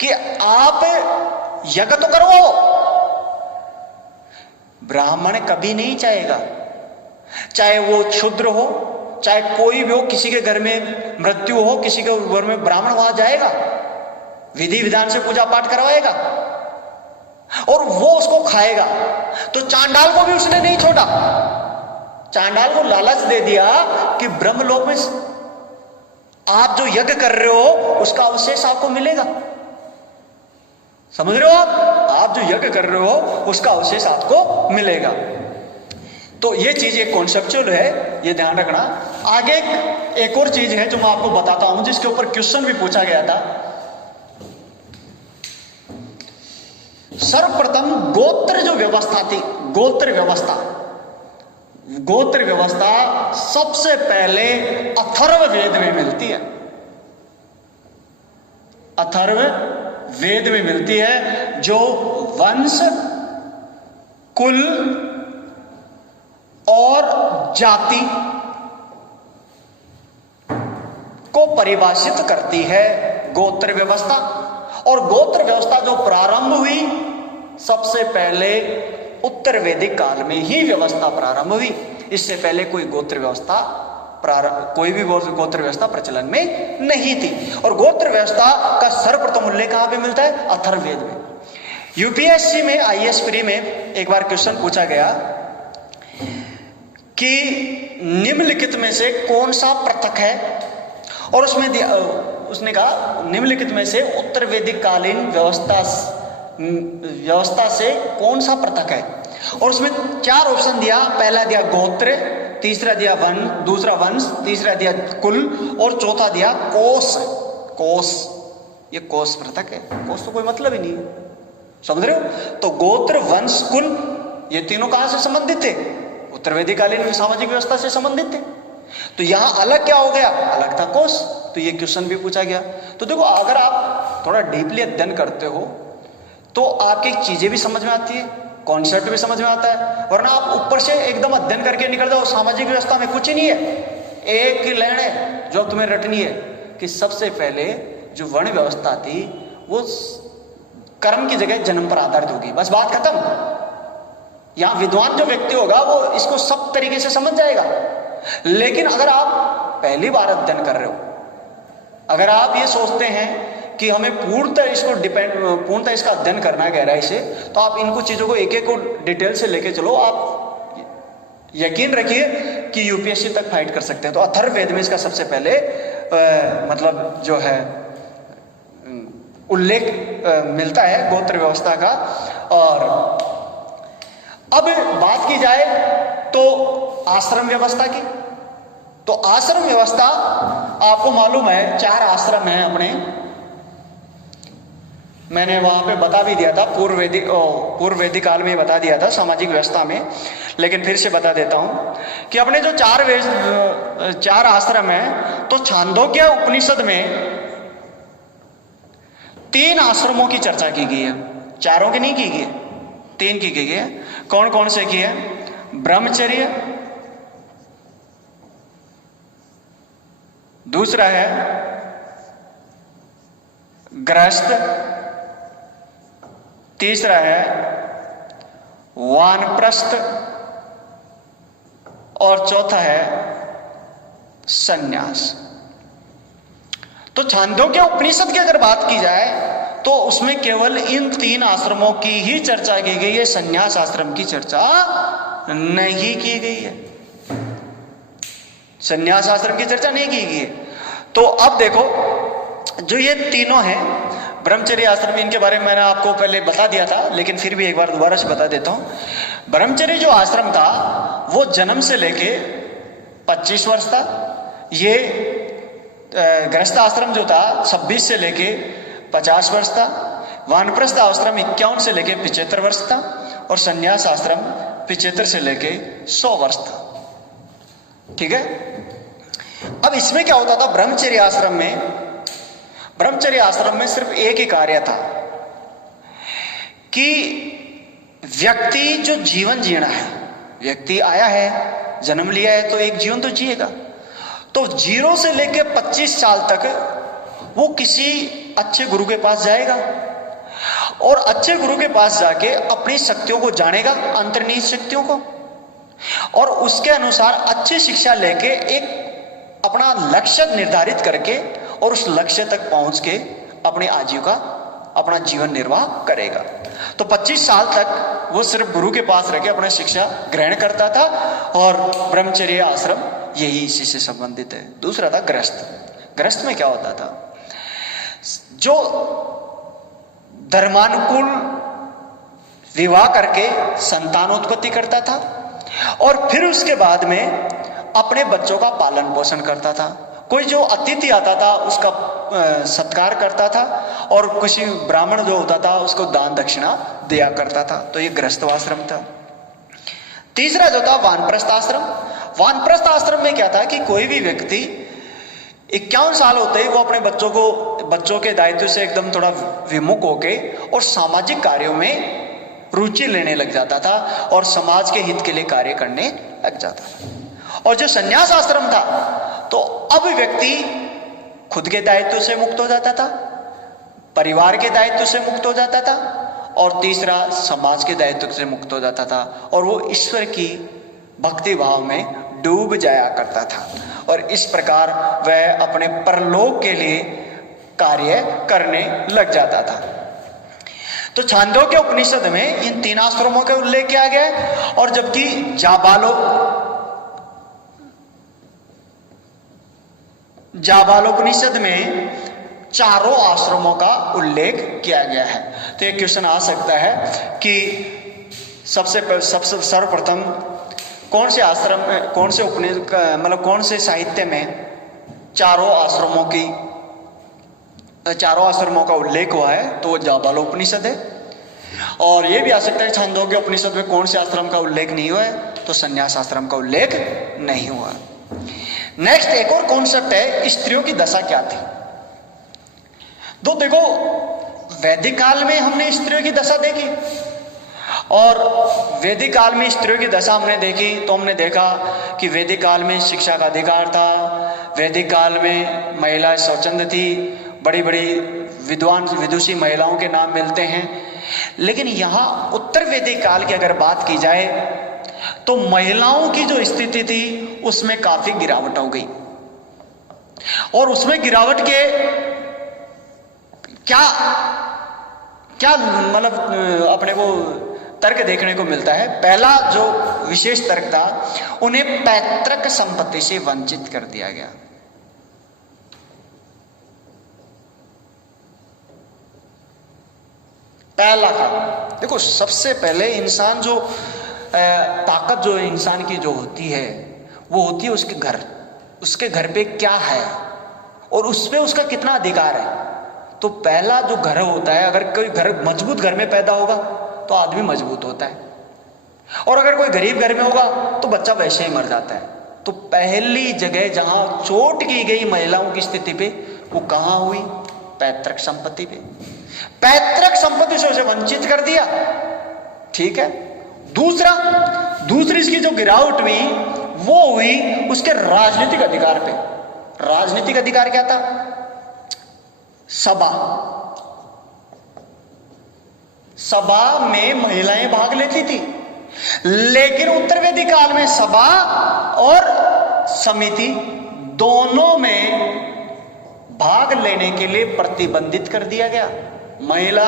कि आप यज्ञ तो करो, ब्राह्मण कभी नहीं चाहेगा, चाहे वो क्षुद्र हो, चाहे कोई भी हो, किसी के घर में मृत्यु हो, किसी के घर में ब्राह्मण वहां जाएगा, विधि विधान से पूजा पाठ करवाएगा और वो उसको खाएगा। तो चांडाल को भी उसने नहीं छोड़ा, चांडाल को लालच दे दिया कि ब्रह्मलोक में आप जो यज्ञ कर रहे हो उसका अवशेष आपको मिलेगा। समझ रहे हो आप जो यज्ञ कर रहे हो उसका अवशेष आपको मिलेगा। तो ये चीज एक कॉन्सेप्चुअल है, ये ध्यान रखना। आगे एक और चीज है जो मैं आपको बताता हूं, जिसके ऊपर क्वेश्चन भी पूछा गया था। सर्वप्रथम गोत्र जो व्यवस्था थी, गोत्र व्यवस्था सबसे पहले अथर्ववेद में मिलती है। अथर्ववेद में मिलती है, जो वंश, कुल और जाति को परिभाषित करती है गोत्र व्यवस्था। और गोत्र व्यवस्था जो प्रारंभ हुई सबसे पहले उत्तर वैदिक काल में ही व्यवस्था प्रारंभ हुई। इससे पहले कोई गोत्र व्यवस्था प्रचलन में नहीं थी। और गोत्र व्यवस्था का सर्वप्रथम उल्लेख कहां पे मिलता है? अथर्ववेद में। यूपीएससी में आईएएस प्री में एक बार क्वेश्चन पूछा गया कि निम्नलिखित में से कौन सा पृथक है, और उसने कहा निम्नलिखित में से उत्तर वैदिक कालीन व्यवस्था से कौन सा पृथक है, और उसमें 4 ऑप्शन दिया। पहला दिया गोत्र, तीसरा दिया दूसरा वंश, तीसरा दिया कुल और चौथा दिया कोष। ये कोष पृथक है, कोष तो कोई मतलब ही नहीं है। समझ रहे हो? तो गोत्र, वंश, कुल ये तीनों कहां से संबंधित थे? उत्तर वैदिक कालीन सामाजिक व्यवस्था से संबंधित थे। तो यहां अलग क्या हो गया? अलग था कोष। तो ये क्वेश्चन भी पूछा गया। तो देखो, अगर आप थोड़ा डीपली अध्ययन करते हो तो आपकी चीजें भी समझ में आती है, कॉन्सेप्ट भी समझ में आता है। वरना आप ऊपर से एकदम अध्ययन करके निकल जाओ, सामाजिक व्यवस्था में कुछ ही नहीं है, एक ही लाइन है जो तुम्हें रटनी है कि सबसे पहले जो वर्ण व्यवस्था थी वो कर्म की जगह जन्म पर आधारित होगी। बस बात खत्म। यहां विद्वान जो व्यक्ति होगा वो इसको सब तरीके से समझ जाएगा। लेकिन अगर आप पहली बार अध्ययन कर रहे हो, अगर आप ये सोचते हैं कि हमें पूर्णतः इसका अध्ययन करना है गहराई से, तो आप इनको चीजों को एक एक को डिटेल से लेके चलो। आप यकीन रखिए कि यूपीएससी तक फाइट कर सकते हैं। तो अथर्ववेद में इसका सबसे पहले मतलब जो है उल्लेख मिलता है गोत्र व्यवस्था का। और अब बात की जाए तो आश्रम व्यवस्था की, तो आश्रम व्यवस्था आपको मालूम है 4 आश्रम हैं अपने। मैंने वहां पे बता भी दिया था, पूर्व वैदिक काल में बता दिया था सामाजिक व्यवस्था में, लेकिन फिर से बता देता हूं कि अपने जो 4 आश्रम हैं, तो छांदोग्य उपनिषद में 3 आश्रमों की चर्चा की गई है। 4 की नहीं की गई है, 3 की गई है। कौन कौन से की है? ब्रह्मचर्य, दूसरा है गृहस्थ, तीसरा है वानप्रस्थ और चौथा है सन्यास। तो छांदोग्य उपनिषद की अगर बात की जाए तो उसमें केवल इन 3 आश्रमों की ही चर्चा की गई है, सन्यास आश्रम की चर्चा नहीं की गई है। संन्यास आश्रम की चर्चा नहीं की गई। तो अब देखो, जो ये तीनों हैं, ब्रह्मचर्य आश्रम, इनके बारे में मैंने आपको पहले बता दिया था, लेकिन फिर भी एक बार दोबारा से बता देता हूं। ब्रह्मचर्य जो आश्रम था वो जन्म से लेके 25 वर्ष था। ये गृहस्थ आश्रम जो था 26 से लेके 50 वर्ष था। वानप्रस्थ आश्रम 51 से लेके 75 वर्ष था। और संन्यास आश्रम 75 से लेके 100 वर्ष था। ठीक है। अब इसमें क्या होता था, ब्रह्मचर्य आश्रम में सिर्फ एक ही कार्य था कि व्यक्ति जो जीवन जीना है, व्यक्ति आया है, जन्म लिया है, तो एक जीवन तो जिएगा। तो 0 से लेके 25 साल तक वो किसी अच्छे गुरु के पास जाएगा और अच्छे गुरु के पास जाके अपनी शक्तियों को जानेगा, अंतर्निहित शक्तियों को, और उसके अनुसार अच्छी शिक्षा लेके एक अपना लक्ष्य निर्धारित करके और उस लक्ष्य तक पहुंच के अपनी आजीविका, अपना जीवन निर्वाह करेगा। तो 25 साल तक वो सिर्फ गुरु के पास रह के अपना शिक्षा ग्रहण करता था। और ब्रह्मचर्य आश्रम यही इसी से संबंधित है। दूसरा था गृहस्थ में क्या होता था, जो धर्मानुकूल विवाह करके संतानोत्पत्ति करता था और फिर उसके बाद में अपने बच्चों का पालन पोषण करता था। कोई जो अतिथि आता था उसका सत्कार करता था और किसी ब्राह्मण जो होता था उसको दान दक्षिणा दिया करता था। तो ये गृहस्थ आश्रम था। तीसरा जो था वानप्रस्थ आश्रम। वानप्रस्थ आश्रम में क्या था कि कोई भी व्यक्ति 51 साल होते ही वो अपने बच्चों के दायित्व से एकदम थोड़ा विमुख होके और सामाजिक कार्यों में रुचि लेने लग जाता था और समाज के हित के लिए कार्य करने लग जाता था। और जो संन्यास आश्रम था तो अब व्यक्ति खुद के दायित्व से मुक्त हो जाता था, परिवार के दायित्व से मुक्त हो जाता था और तीसरा समाज के दायित्व से मुक्त हो जाता था और वो ईश्वर की भक्ति भाव में डूब जाया करता था। और इस प्रकार वह अपने परलोक के लिए कार्य करने लग जाता था। तो छांदोग्य उपनिषद में इन 3 आश्रमों का उल्लेख किया गया है। और जबकि जाबालोपनिषद में 4 आश्रमों का उल्लेख किया गया है। तो एक क्वेश्चन आ सकता है कि सबसे सर्वप्रथम कौन से आश्रम में, कौन से उपनिषद, मतलब कौन से साहित्य में 4 आश्रमों का उल्लेख हुआ है? तो जाबालोपनिषद है। और यह भी आ सकता है छांदोग्य उपनिषद में कौन से आश्रम का उल्लेख नहीं हुआ है? तो संन्यास आश्रम का उल्लेख नहीं हुआ। नेक्स्ट एक और कॉन्सेप्ट है, स्त्रियों की दशा क्या थी। तो देखो, वैदिक काल में हमने स्त्रियों की दशा देखी और वैदिक काल में स्त्रियों की दशा हमने देखी तो हमने देखा कि वैदिक काल में शिक्षा का अधिकार था, वैदिक काल में महिलाएं स्वच्छंद थी, बड़ी बड़ी विदुषी महिलाओं के नाम मिलते हैं। लेकिन यहाँ उत्तर वैदिक काल की अगर बात की जाए तो महिलाओं की जो स्थिति थी उसमें काफी गिरावट हो गई। और उसमें गिरावट के क्या मतलब अपने को तर्क देखने को मिलता है। पहला जो विशेष तर्क था, उन्हें पैतृक संपत्ति से वंचित कर दिया गया। पहला काम, देखो सबसे पहले इंसान जो ताकत जो इंसान की जो होती है वो होती है उसके घर पे क्या है और उस पे उसका कितना अधिकार है। तो पहला जो घर होता है, अगर कोई घर मजबूत घर में पैदा होगा तो आदमी मजबूत होता है, और अगर कोई गरीब घर में होगा तो बच्चा वैसे ही मर जाता है। तो पहली जगह जहां चोट की गई महिलाओं की स्थिति पे वो कहां हुई? पैतृक संपत्ति पे। पैतृक संपत्ति से उसे वंचित कर दिया, ठीक है। दूसरी इसकी जो गिरावट हुई वो हुई उसके राजनीतिक अधिकार पे। राजनीतिक अधिकार क्या था? सभा में महिलाएं भाग लेती थी, लेकिन उत्तर वैदिक काल में सभा और समिति दोनों में भाग लेने के लिए प्रतिबंधित कर दिया गया। महिला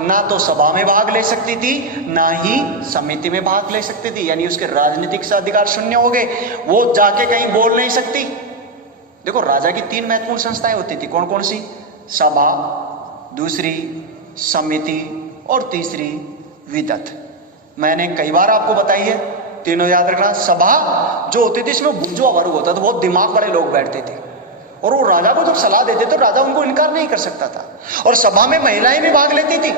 ना तो सभा में भाग ले सकती थी, ना ही समिति में भाग ले सकती थी, यानी उसके राजनीतिक से अधिकार शून्य हो गए। वो जाके कहीं बोल नहीं सकती। देखो, राजा की 3 महत्वपूर्ण संस्थाएं होती थी। कौन कौन सी? सभा, दूसरी समिति और तीसरी विदत। मैंने कई बार आपको बताई है, तीनों याद रखना। सभा जो होती थी, इसमें बुंजो अवर्ग होता था, बहुत दिमाग वाले लोग बैठते थे, और वो राजा को जब सलाह देते तो राजा उनको इनकार नहीं कर सकता था। और सभा में महिलाएं भी भाग लेती थी,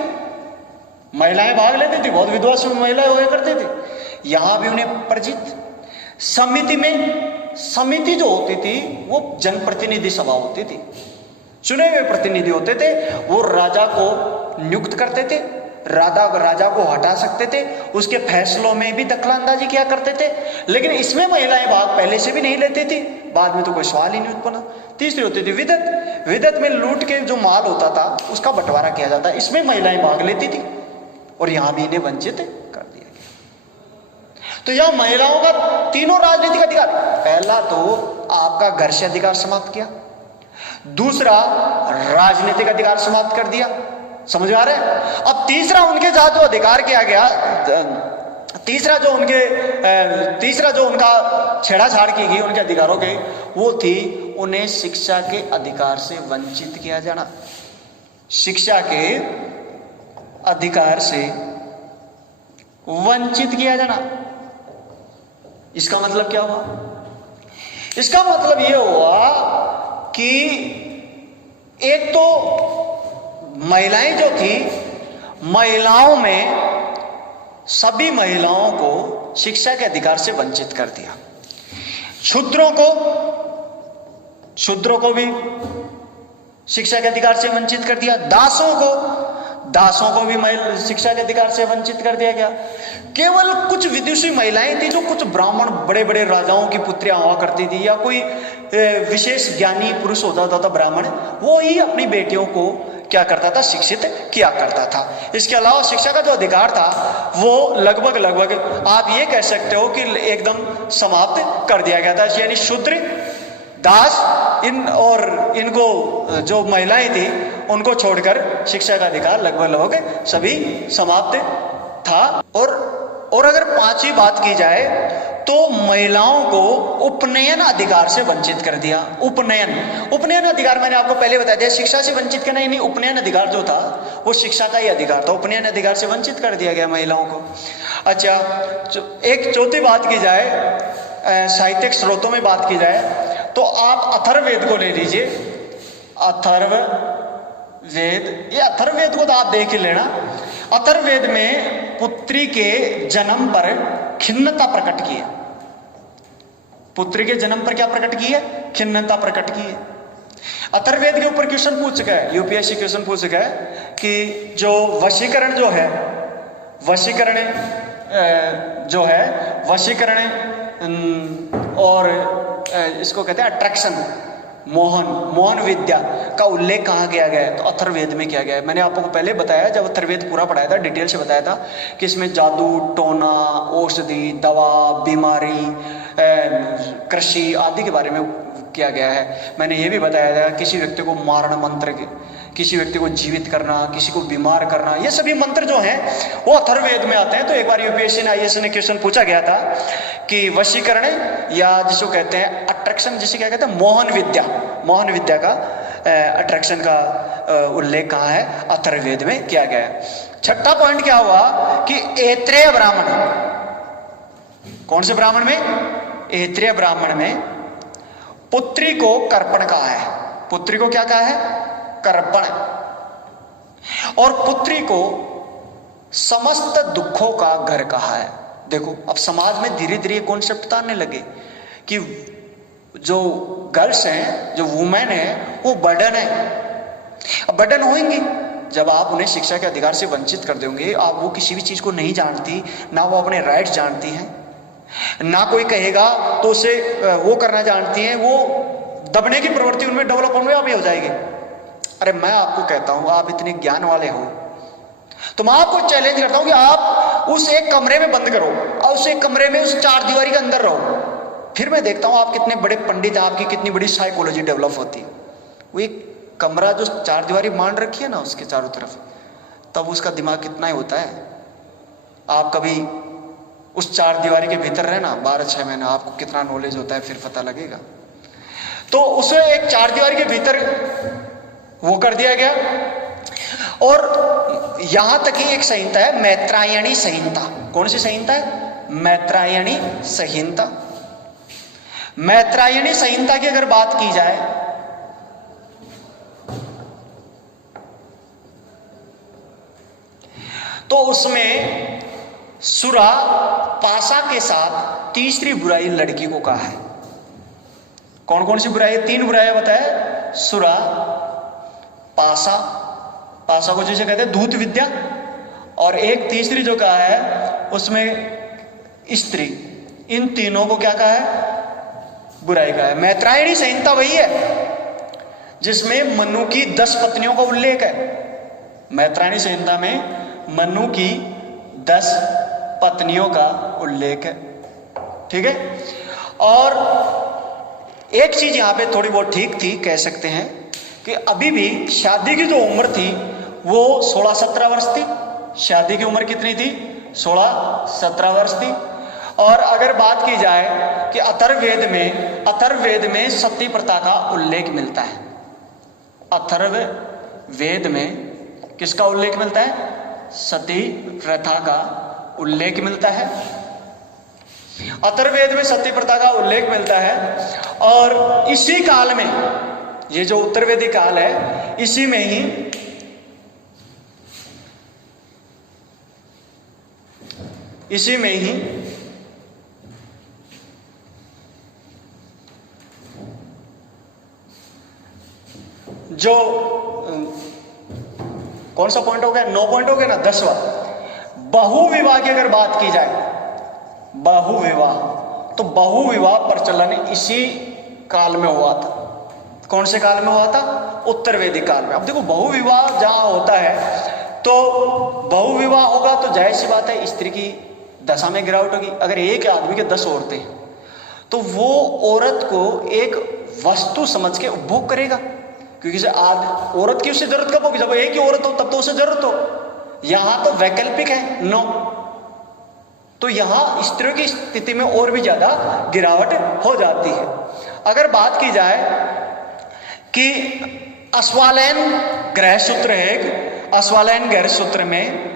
महिलाएं भाग लेती थी, बहुत विद्वान महिलाएं हुआ करते थे, यहां भी उन्हें परिचित। समिति में, समिति जो होती थी वो जनप्रतिनिधि सभा होती थी, चुने हुए प्रतिनिधि होते थे, वो राजा को नियुक्त करते थे, राजा को हटा सकते थे, उसके फैसलों में भी दखलंदाजी किया करते थे। लेकिन इसमें महिलाएं भाग पहले से भी नहीं लेती थी, बाद में तो कोई सवाल ही नहीं उत्पन्न। तीसरी होती थी विदत। विदत में लूट के जो माल होता था उसका बंटवारा किया जाता, इसमें महिलाएं भाग लेती थी, और यहां भी इन्हें वंचित कर दिया गया। तो यहां महिलाओं का तीनों राजनीतिक अधिकार, पहला तो आपका घर से अधिकार समाप्त किया, दूसरा राजनीतिक अधिकार समाप्त कर दिया, समझ में आ रहा है। अब तीसरा उनके साथ जो अधिकार किया गया, तीसरा जो उनका छेड़ाछाड़ की गई उनके अधिकारों के, वो थी उन्हें शिक्षा के अधिकार से वंचित किया जाना। शिक्षा के अधिकार से वंचित किया जाना, इसका मतलब क्या हुआ? इसका मतलब यह हुआ कि एक तो महिलाएं जो थी, महिलाओं में सभी महिलाओं को शिक्षा के अधिकार से वंचित कर दिया। शूद्रों को भी शिक्षा के अधिकार से वंचित कर दिया। दासों को भी शिक्षा के अधिकार से वंचित कर दिया गया। केवल कुछ विदुषी महिलाएं थी, जो कुछ ब्राह्मण बड़े बड़े राजाओं की पुत्रियां हुआ करती थी, या कोई विशेष ज्ञानी पुरुष होता था ब्राह्मण, वो ही अपनी बेटियों को क्या करता था? शिक्षित किया करता था। इसके अलावा शिक्षा का जो अधिकार था वो लगभग आप ये कह सकते हो कि एकदम समाप्त कर दिया गया था। यानी शूद्र, दास, इनको जो महिलाएं थी उनको छोड़कर शिक्षा का अधिकार लगभग सभी समाप्त था। और अगर पांचवी बात की जाए तो महिलाओं को उपनयन अधिकार से वंचित कर दिया। उपनयन अधिकार मैंने आपको पहले बता दिया, शिक्षा से वंचित करना ही नहीं, उपनयन अधिकार जो था वो शिक्षा का ही अधिकार था। उपनयन अधिकार से वंचित कर दिया गया महिलाओं को। अच्छा, एक चौथी बात की जाए, साहित्यिक स्रोतों में बात की जाए तो आप अथर्ववेद को ले लीजिए। अथर्ववेद को तो आप देख ही लेना। अथर्ववेद में पुत्री के जन्म पर खिन्नता प्रकट की है। पुत्री के जन्म पर क्या प्रकट की है? खिन्नता प्रकट की है। अथर्ववेद के ऊपर क्वेश्चन पूछ चुका है, यूपीएससी क्वेश्चन पूछ चुका है कि जो वशीकरण और इसको कहते हैं अट्रैक्शन, मोहन विद्या का उल्लेख कहाँ किया गया है? तो अथर्ववेद में किया गया है। मैंने आपको पहले बताया, जब अथर्ववेद पूरा पढ़ाया था, डिटेल से बताया था कि इसमें जादू, टोना, औषधि, दवा, बीमारी, कृषि आदि के बारे में किया गया है। मैंने ये भी बताया था किसी व्यक्ति को मारण मंत्र, किसी व्यक्ति को जीवित करना, किसी को बीमार करना, ये सभी मंत्र जो हैं वो अथर्ववेद में आते हैं। तो एक बार यूपीएससी ने, आईएएस ने क्वेश्चन पूछा गया था कि वशीकरण या जिसको कहते हैं अट्रैक्शन, जिसे क्या कहते हैं मोहन विद्या का अट्रैक्शन का उल्लेख कहाँ है? अथर्ववेद में किया गया है। छठा पॉइंट क्या हुआ कि ऐत्रेय ब्राह्मण, कौन से ब्राह्मण में? ऐत्रेय ब्राह्मण में पुत्री को कर्पण कहा है। पुत्री को क्या कहा है? कर्पण। और पुत्री को समस्त दुखों का घर कहा है। देखो, अब समाज में धीरे धीरे कॉन्सेप्ट आने लगे कि जो गर्ल्स हैं, जो वुमेन है, वो बर्डन है। अब बर्डन होंगी जब आप उन्हें शिक्षा के अधिकार से वंचित कर देंगे। आप वो किसी भी चीज को नहीं जानती, ना वो अपने राइट्स जानती हैं, ना कोई कहेगा तो उसे वो करना जानती हैं, वो दबने की प्रवृत्ति उनमें डेवलप होने हो जाएगी। अरे मैं आपको कहता हूं, आप इतने ज्ञान वाले हो तो मैं आपको चैलेंज करता हूं कि आप उस एक कमरे में बंद करो और उस एक कमरे में, उस चार दीवारी के अंदर रहो, फिर मैं देखता हूं आप कितने बड़े पंडित हैं, आपकी कितनी बड़ी साइकोलॉजी डेवलप होती है। वो एक कमरा जो चार दीवारी मान रखी है ना उसके चारों तरफ, तब उसका दिमाग कितना ही होता है। आप कभी उस चार दीवारी के भीतर रहना 12-6 महीना, आपको कितना नॉलेज होता है फिर पता लगेगा। तो उसे एक चार दीवारी के भीतर वो कर दिया गया। और यहां तक ही एक संहिता है मैत्रायणी संहिता। कौन सी संहिता है? मैत्रायणी संहिता। मैत्रायणी संहिता की अगर बात की जाए तो उसमें सुरा पासा के साथ तीसरी बुराई लड़की को कहा है। कौन कौन सी बुराई? 3 बुराइयां बताया, सुरा, पासा, पासा को जैसे कहते हैं धूत विद्या, और एक तीसरी जो कहा है उसमें स्त्री। इन तीनों को क्या कहा है? बुराई कहा है। मैत्रायणी संहिता वही है जिसमें मनु की 10 पत्नियों का उल्लेख है। मैत्रायणी संहिता में मनु की 10 पत्नियों का उल्लेख है, ठीक है। और एक चीज यहां पे थोड़ी बहुत ठीक थी, कह सकते हैं कि अभी भी शादी की जो उम्र थी वो 16-17 वर्ष थी। शादी की उम्र कितनी थी? 16-17 वर्ष थी। और अगर बात की जाए कि अथर्ववेद में सती प्रथा का उल्लेख मिलता है। अथर्ववेद में किसका उल्लेख मिलता है? सती प्रथा का उल्लेख मिलता है। अथर्ववेद में सती प्रथा का उल्लेख मिलता है। और इसी काल में, ये जो उत्तरवेदी काल है, इसी में ही जो कौन सा पॉइंट हो गया? 9 पॉइंट हो गया ना, 10वां बहुविवाह की अगर बात की जाए, बहुविवाह, तो बहुविवाह प्रचलन इसी काल में हुआ था। कौन से काल में हुआ था? उत्तरवेदिक काल में। अब देखो बहुविवाह जहां होता है तो बहुविवाह होगा तो जाहिर सी बात है स्त्री की दशा में गिरावट होगी। अगर एक आदमी के 10 औरतें हैं तो वो औरत को एक वस्तु समझ के उपभोग करेगा, क्योंकि औरत की उससे जरूरत कब होगी? जब एक ही औरत हो तब तो उसे जरूरत हो। यहां तो वैकल्पिक है, नो। तो यहां स्त्रियों की स्थिति में और भी ज्यादा गिरावट हो जाती है। अगर बात की जाए कि अश्वालयन ग्रह सूत्र है, अश्वालयन ग्रह सूत्र में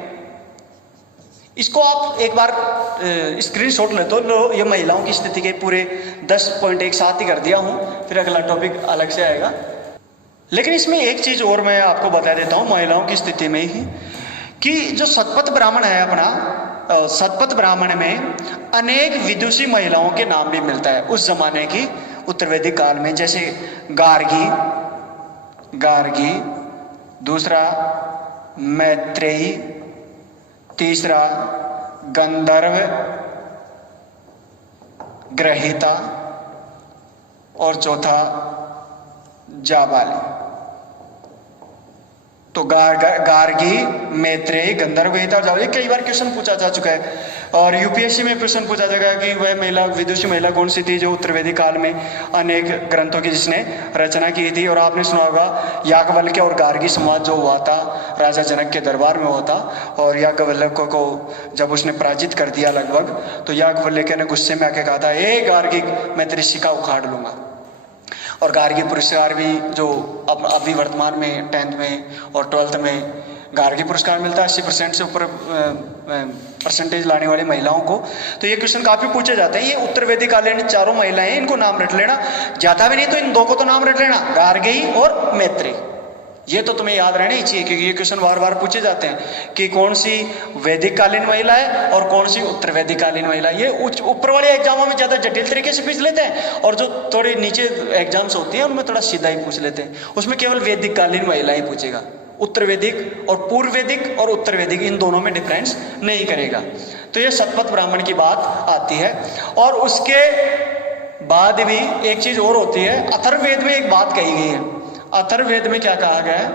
इसको आप एक बार स्क्रीनशॉट ले तो लो। ये महिलाओं की स्थिति के पूरे 10 पॉइंट एक साथ ही कर दिया हूं, फिर अगला टॉपिक अलग से आएगा। लेकिन इसमें एक चीज और मैं आपको बता देता हूं महिलाओं की स्थिति में ही, कि जो शतपथ ब्राह्मण है अपना, शतपथ ब्राह्मण में अनेक विदुषी महिलाओं के नाम भी मिलता है उस जमाने की उत्तरवैदिक काल में। जैसे गार्गी, दूसरा मैत्रेयी, तीसरा गंधर्व, ग्रहिता, और चौथा जाबाली। तो गार्गी, मैत्रेयी, गंधर्व, ग्रहिता और जाबाली कई बार क्वेश्चन पूछा जा चुका है। और यूपीएससी में प्रश्न पूछा जाएगा कि वह महिला, विदुषी महिला कौन सी थी जो उत्तरवैदिक काल में अनेक ग्रंथों की जिसने रचना की थी। और आपने सुना होगा याज्ञवल्क्य और गार्गी संवाद जो हुआ था राजा जनक के दरबार में हुआ था, और याज्ञवल्क्य को जब उसने पराजित कर दिया लगभग, तो याज्ञवल्क्य ने गुस्से में आके कहा था, ए गार्गी, मैं तेरी शिखा उखाड़ लूंगा। और गार्गी पुरस्कार भी जो अब अभी वर्तमान में 10th में और 12th में गार्गी पुरस्कार मिलता है 80% से ऊपर परसेंटेज लाने वाली महिलाओं को। तो ये क्वेश्चन काफी पूछे जाते हैं। ये उत्तरवैदिक कालीन 4 महिलाएं हैं, इनको नाम रट लेना, ज्यादा भी नहीं तो इन 2 को तो नाम रट लेना, गार्गी और मैत्रेयी। ये तो तुम्हें याद रहना ही चाहिए, क्योंकि ये क्वेश्चन बार बार पूछे जाते हैं कि कौन सी वैदिक कालीन महिला है और कौन सी उत्तर वैदिक कालीन महिला। ये ऊपर वाले एग्जामों में ज्यादा जटिल तरीके से पूछ लेते हैं, और जो थोड़ी नीचे एग्जाम्स होती हैं उनमें थोड़ा सीधा ही पूछ लेते हैं। उसमें केवल वैदिक कालीन महिला ही पूछेगा, उत्तर वैदिक और पूर्व वैदिक और उत्तर वैदिक इन दोनों में डिफरेंस नहीं करेगा। तो ये शतपथ ब्राह्मण की बात आती है। और उसके बाद भी एक चीज और होती है, अथर्ववेद में एक बात कही गई है। अथर्ववेद में क्या कहा गया है?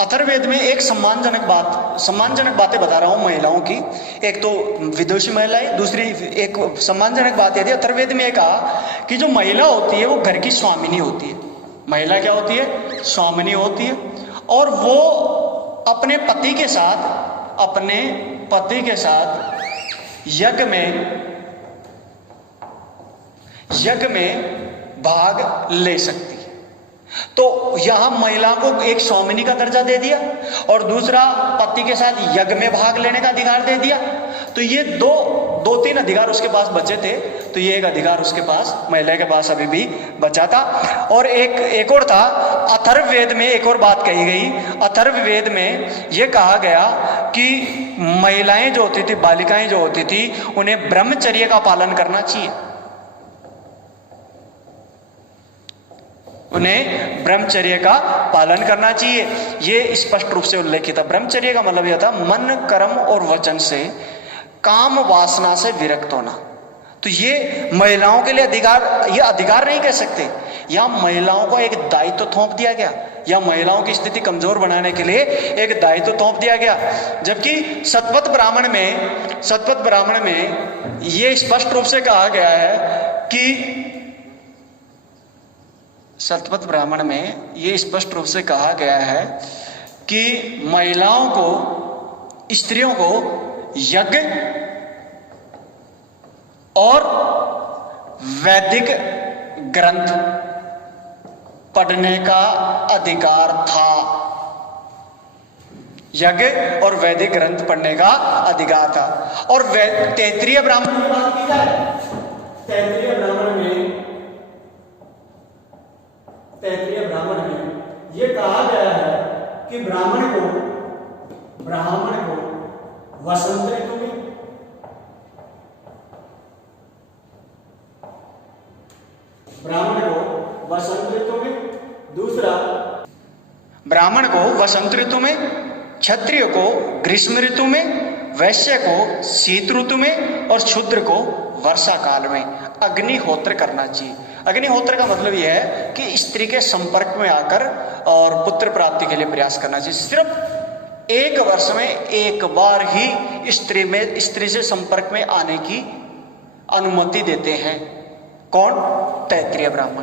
अथर्ववेद में एक सम्मानजनक बातें बता रहा हूं महिलाओं की। एक तो विदुषी महिलाएं, दूसरी एक सम्मानजनक बात यह थी, अथर्ववेद में कहा कि जो महिला होती है वो घर की स्वामिनी होती है। महिला क्या होती है? स्वामिनी होती है। और वो अपने पति के साथ यज्ञ में भाग ले सकती है। तो यहां महिला को एक स्वामिनी का दर्जा दे दिया और दूसरा पति के साथ यज्ञ में भाग लेने का अधिकार दे दिया। तो ये दो तीन अधिकार उसके पास बचे थे, तो ये एक अधिकार उसके पास, महिला के पास अभी भी बचा था। और एक और था, अथर्ववेद में एक और बात कही गई। अथर्ववेद में ये कहा गया कि महिलाएं जो होती थी, बालिकाएं जो होती थी, उन्हें ब्रह्मचर्य का पालन करना चाहिए। उन्हें ब्रह्मचर्य का पालन करना चाहिए, ये स्पष्ट रूप से उल्लेखित है। ब्रह्मचर्य का मतलब यह था मन, कर्म और वचन से, काम वासना से विरक्त होना। तो ये महिलाओं के लिए अधिकार, ये अधिकार नहीं कह सकते, या महिलाओं को एक दायित्व थोप दिया गया, या महिलाओं की स्थिति कमजोर बनाने के लिए एक दायित्व थोप दिया गया। जबकि शतपथ ब्राह्मण में ये स्पष्ट रूप से कहा गया है कि शतपथ ब्राह्मण में ये स्पष्ट रूप से कहा गया है कि महिलाओं को, स्त्रियों को यज्ञ और वैदिक ग्रंथ पढ़ने का अधिकार था। यज्ञ और वैदिक ग्रंथ पढ़ने का अधिकार था। और तैत्तिरीय ब्राह्मण की बात की जाए, तैत्तिरीय ब्राह्मण में यह कहा गया है कि ब्राह्मण को वसंत ऋतु में, दूसरा ब्राह्मण को वसंत ऋतु में, क्षत्रिय को ग्रीष्म ऋतु में, वैश्य को शीत ऋतु में और शूद्र को वर्षा काल में अग्निहोत्र करना चाहिए। अग्निहोत्र का मतलब यह है कि स्त्री के संपर्क में आकर और पुत्र प्राप्ति के लिए प्रयास करना चाहिए। सिर्फ एक वर्ष में एक बार ही स्त्री से संपर्क में आने की अनुमति देते हैं। कौन? तैत्तिरीय ब्राह्मण।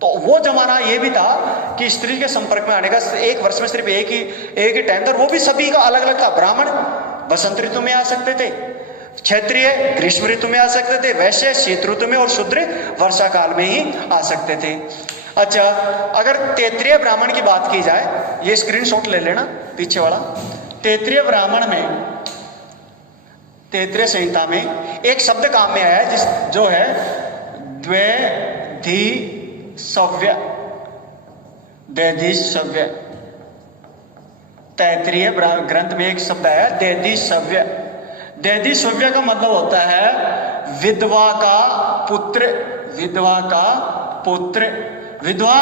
तो वो जमाना ये भी था कि स्त्री के संपर्क में आने का एक वर्ष में सिर्फ एक ही टाइम था, वो भी सभी का अलग अलग था। ब्राह्मण वसंत ऋतु में आ सकते थे, क्षत्रिय ग्रीष्म ऋतु में आ सकते थे, वैश्य शीत ऋतु में और शूद्र वर्षा काल में ही आ सकते थे। अच्छा, अगर तैत्तिरीय ब्राह्मण की बात की जाए, ये स्क्रीनशॉट ले लेना पीछे वाला। तैत्तिरीय ब्राह्मण में, तैत्तिरीय संहिता में एक शब्द काम में आया है जो है दैधिसव्य। तैत्तिरीय ग्रंथ में एक शब्द है दैधिसव्य। दैधिसव्य का मतलब होता है विधवा का पुत्र। विधवा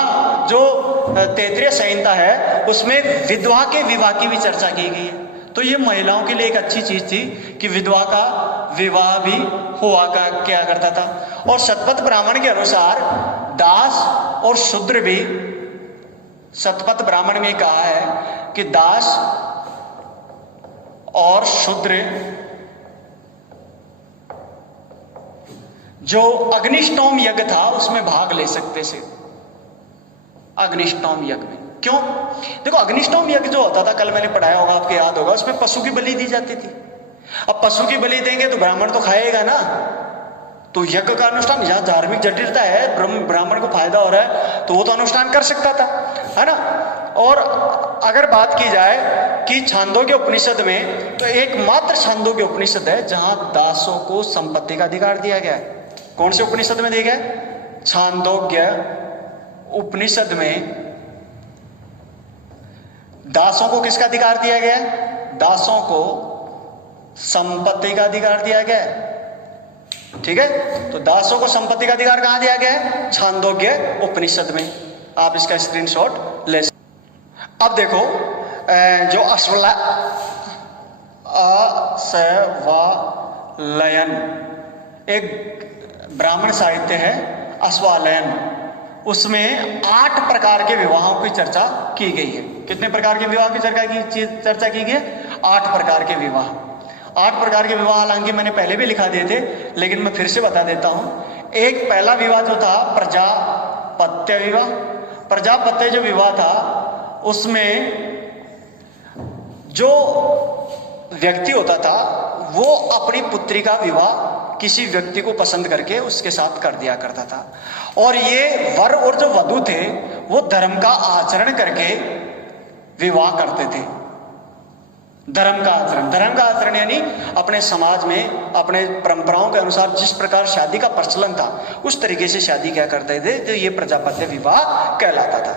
जो तैत्तिरीय संहिता है उसमें विधवा के विवाह की भी चर्चा की गई है। तो ये महिलाओं के लिए एक अच्छी चीज थी कि विधवा का विवाह भी हुआ क्या करता था। और शतपथ ब्राह्मण के अनुसार दास और शूद्र भी, शतपथ ब्राह्मण में कहा है कि दास और शूद्र जो अग्निष्टोम यज्ञ था उसमें भाग ले सकते थे। अग्निष्टोम यज्ञ में क्यों? देखो, अग्निष्टोम यज्ञ जो होता था, कल मैंने पढ़ाया होगा, आपको याद होगा, उसमें पशु की बलि दी जाती थी। अब पशु की बलि देंगे तो ब्राह्मण तो खाएगा ना, तो यज्ञ का अनुष्ठान, यहां धार्मिक जटिलता है, ब्राह्मण को फायदा हो रहा है तो वो तो अनुष्ठान कर सकता था, है ना। और अगर बात की जाए कि छांदोग्य उपनिषद में, तो एकमात्र छांदोग्य उपनिषद है जहां दासों को संपत्ति का अधिकार दिया गया है। कौन से उपनिषद में दिया गया? छांदोग्य उपनिषद में दासों को किसका अधिकार दिया गया? दासों को संपत्ति का अधिकार दिया गया है। ठीक है, तो दासों को संपत्ति का अधिकार कहां दिया गया है? छांदोग्य उपनिषद में। आप इसका स्क्रीनशॉट ले। अब देखो, जो अस्वालयन एक ब्राह्मण साहित्य है, अस्वालयन, उसमें 8 प्रकार के विवाहों की चर्चा की गई है। कितने प्रकार के विवाह की चर्चा की गई है? 8 प्रकार के विवाह। 8 प्रकार के विवाह हालांकि मैंने पहले भी लिखा दिए थे, लेकिन मैं फिर से बता देता हूं। एक पहला विवाह जो था प्रजापत्य विवाह, प्रजापत्य जो विवाह था उसमें जो व्यक्ति होता था वो अपनी पुत्री का विवाह किसी व्यक्ति को पसंद करके उसके साथ कर दिया करता था। और ये वर और जो वधू थे वो धर्म का आचरण करके विवाह करते थे। धर्म का आचरण यानी अपने समाज में अपने परंपराओं के अनुसार जिस प्रकार शादी का प्रचलन था उस तरीके से शादी क्या करते थे, तो ये प्रजापत्य विवाह कहलाता था।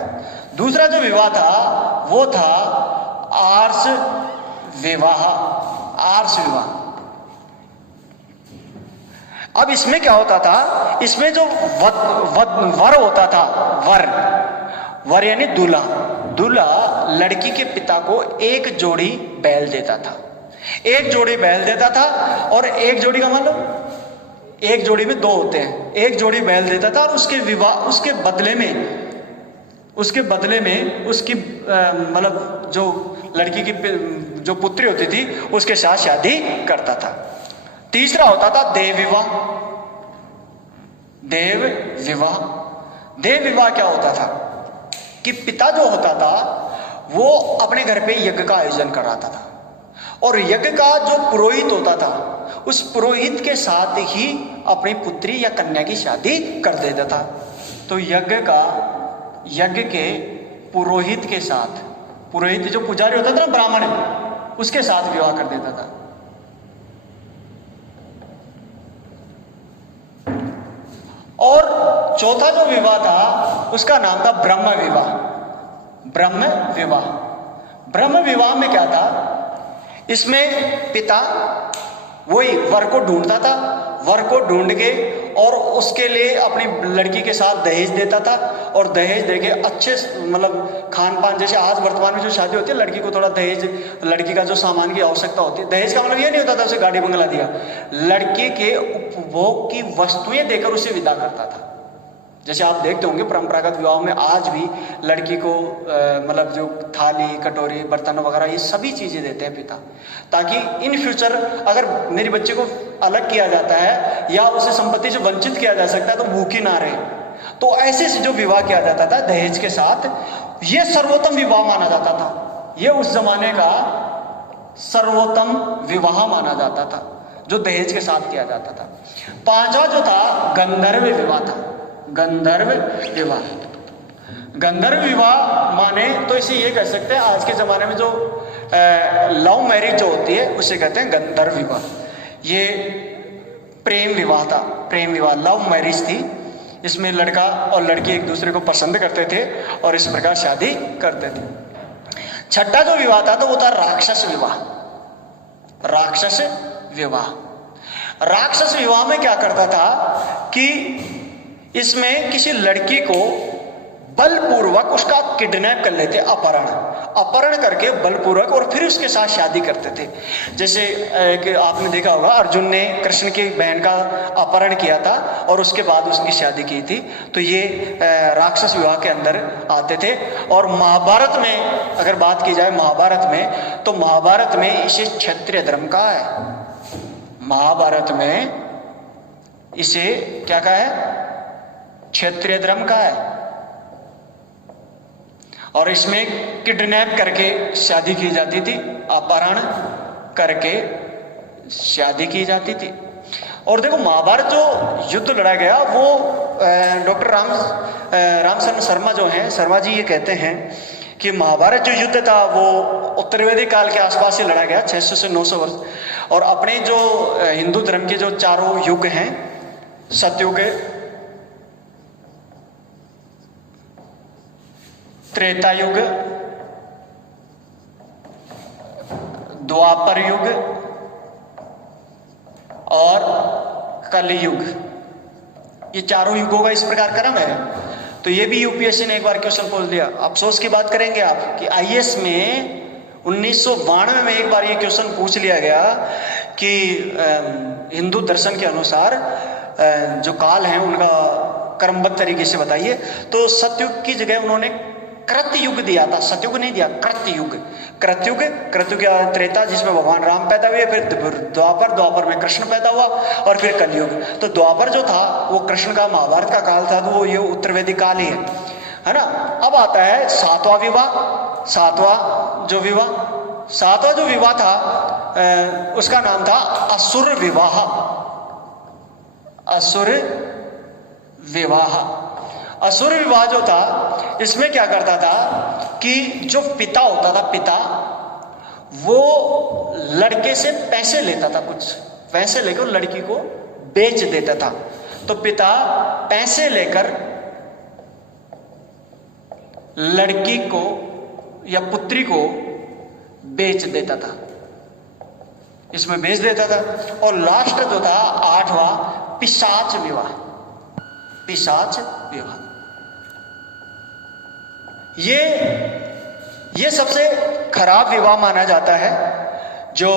दूसरा जो विवाह था वो था आर्ष विवाह। अब इसमें क्या होता था, इसमें जो वर होता था, वर यानी दूल्हा लड़की के पिता को एक जोड़ी बैल देता था। एक जोड़ी बैल देता था और एक जोड़ी का मतलब एक जोड़ी में दो होते हैं, एक जोड़ी बैल देता था और उसके बदले में उसकी मतलब जो लड़की की जो पुत्री होती थी उसके साथ शादी करता था। तीसरा होता था देव विवाह क्या होता था कि पिता जो होता था वो अपने घर पे यज्ञ का आयोजन कराता था और यज्ञ का जो पुरोहित होता था उस पुरोहित के साथ ही अपनी पुत्री या कन्या की शादी कर देता था। तो यज्ञ के पुरोहित के साथ, पुरोहित जो पुजारी होता था ना, ब्राह्मण, उसके साथ विवाह कर देता था। और चौथा जो विवाह था उसका नाम था ब्रह्म विवाह में क्या था, इसमें पिता वही वर को ढूंढता था, वर को ढूंढ के और उसके लिए अपनी लड़की के साथ दहेज देता था और दहेज देके अच्छे मतलब खान पान, जैसे आज वर्तमान में जो शादी होती है लड़की को थोड़ा दहेज, लड़की का जो सामान की आवश्यकता होती है, दहेज का मतलब ये नहीं होता था उसे गाड़ी बंगला दिया, लड़के के उपभोग की वस्तुएं देकर उसे विदा करता था। जैसे आप देखते होंगे परंपरागत विवाह में आज भी लड़की को मतलब जो थाली, कटोरी, बर्तन वगैरह ये सभी चीजें देते हैं पिता, ताकि इन फ्यूचर अगर मेरी बच्चे को अलग किया जाता है या उसे संपत्ति से वंचित किया जा सकता है तो भूखी ना रहे। तो ऐसे से जो विवाह किया जाता था दहेज के साथ, ये सर्वोत्तम विवाह माना जाता था। ये उस जमाने का सर्वोत्तम विवाह माना जाता था जो दहेज के साथ किया जाता था। पांचवा जो था गंधर्व विवाह था। गंधर्व विवाह माने तो इसे ये कह सकते हैं, आज के जमाने में जो लव मैरिज जो होती है उसे कहते हैं गंधर्व विवाह। ये प्रेम विवाह था, प्रेम विवाह, लव मैरिज थी। इसमें लड़का और लड़की एक दूसरे को पसंद करते थे और इस प्रकार शादी करते थे। छठा जो विवाह था तो वो था राक्षस विवाह में क्या करता था कि इसमें किसी लड़की को बलपूर्वक उसका किडनैप कर लेते, अपहरण करके बलपूर्वक, और फिर उसके साथ शादी करते थे। जैसे कि आपने देखा होगा अर्जुन ने कृष्ण की बहन का अपहरण किया था और उसके बाद उसकी शादी की थी। तो ये राक्षस विवाह के अंदर आते थे। और महाभारत में अगर बात की जाए महाभारत में, तो महाभारत में इसे क्षत्रिय धर्म कहा है। महाभारत में इसे क्या कहा है, क्षत्रिय धर्म का है। और इसमें किडनैप करके शादी की जाती थी, अपहरण करके शादी की जाती थी। और देखो महाभारत जो युद्ध लड़ा गया वो डॉक्टर रामशरण शर्मा जो हैं, शर्मा जी ये कहते हैं कि महाभारत जो युद्ध था वो उत्तरवेदी काल के आसपास से लड़ा गया, 600 से 900 वर्ष। और अपने जो हिंदू धर्म के जो चारों युग हैं, सतयुग, त्रेता युग, द्वापर युग और कलयुग, ये चारों युगों का इस प्रकार क्रम है। तो ये भी यूपीएससी ने एक बार क्वेश्चन पूछ दिया। अफसोस की बात करेंगे आप कि आईएएस में 1992 में एक बार ये क्वेश्चन पूछ लिया गया कि हिंदू दर्शन के अनुसार जो काल है उनका क्रमबद्ध तरीके से बताइए। तो सतयुग की जगह उन्होंने कृतयुग दिया था, सतयुग नहीं दिया, कृतयुग त्रेता जिसमें भगवान राम पैदा हुए, फिर द्वापर में कृष्ण पैदा हुआ और फिर कलयुग। तो द्वापर जो था वो कृष्ण का महाभारत का काल था, तो वो ये उत्तरवेदी काल ही है। है ना। अब आता है सातवां विवाह। सातवां जो विवाह था उसका नाम था असुर विवाह। असुर विवाह जो था, इसमें क्या करता था कि जो पिता होता था, पिता वो लड़के से पैसे लेता था, कुछ पैसे लेकर लड़की को बेच देता था। तो पिता पैसे लेकर लड़की को या पुत्री को बेच देता था, इसमें बेच देता था। और लास्ट जो था आठवां, पिशाच विवाह। ये सबसे खराब विवाह माना जाता है। जो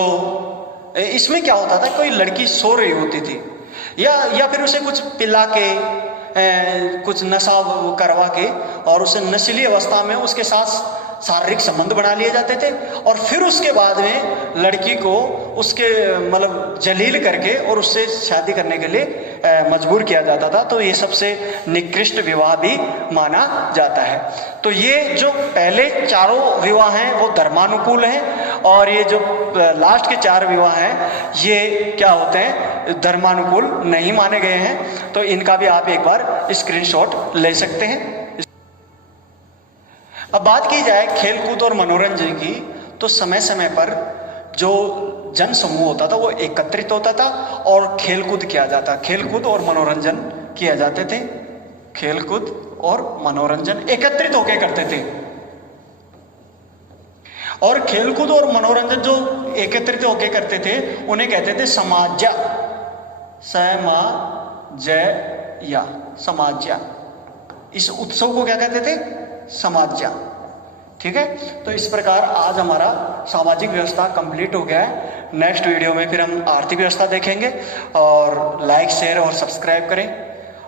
इसमें क्या होता था, कोई लड़की सो रही होती थी या फिर उसे कुछ पिला के कुछ नशा करवा के और उसे नशीली अवस्था में उसके साथ शारीरिक संबंध बना लिए जाते थे, और फिर उसके बाद में लड़की को उसके मतलब जलील करके और उससे शादी करने के लिए मजबूर किया जाता था। तो ये सबसे निकृष्ट विवाह भी माना जाता है। तो ये जो पहले चारों विवाह हैं वो धर्मानुकूल हैं, और ये जो लास्ट के 4 विवाह हैं ये क्या होते हैं, धर्मानुकूल नहीं माने गए हैं। तो इनका भी आप एक बार स्क्रीनशॉट ले सकते हैं। अब बात की जाए खेलकूद और मनोरंजन की, तो समय समय पर जो जन समूह होता था वो एकत्रित होता था और खेलकूद किया जाता, खेलकूद और मनोरंजन किए जाते थे। खेलकूद और मनोरंजन एकत्रित होकर करते थे। और खेलकूद और मनोरंजन जो एकत्रित होकर करते थे उन्हें कहते थे समाज्या। समाज्या। इस उत्सव को क्या कहते थे, समाज्या। ठीक है, तो इस प्रकार आज हमारा सामाजिक व्यवस्था कंप्लीट हो गया है। नेक्स्ट वीडियो में फिर हम आर्थिक व्यवस्था देखेंगे। और लाइक, शेयर और सब्सक्राइब करें।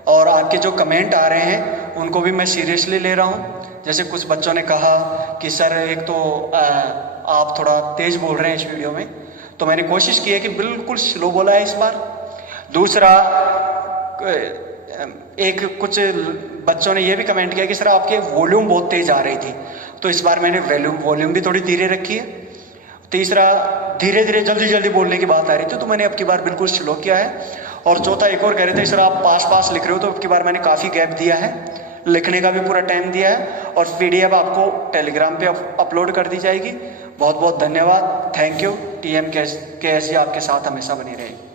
और आपके जो कमेंट आ रहे हैं उनको भी मैं सीरियसली ले रहा हूं। जैसे कुछ बच्चों ने कहा कि सर एक तो आप थोड़ा तेज बोल रहे हैं इस वीडियो में, तो मैंने कोशिश की है कि बिल्कुल स्लो बोला है इस बार। दूसरा, एक कुछ बच्चों ने यह भी कमेंट किया कि सर आपके वॉल्यूम बहुत तेज आ रही थी, तो इस बार मैंने वॉल्यूम भी थोड़ी धीरे रखी है। तीसरा, धीरे धीरे जल्दी जल्दी बोलने की बात आ रही थी, तो मैंने अब की बार बिल्कुल स्लो किया है। और चौथा, एक और कह रहे थे सर आप पास लिख रहे हो, तो अब की बार मैंने काफ़ी गैप दिया है, लिखने का भी पूरा टाइम दिया है। और PDF आपको टेलीग्राम पे अपलोड कर दी जाएगी। बहुत बहुत धन्यवाद। Thank you. TMKSG आपके साथ हमेशा बनी रहेगी।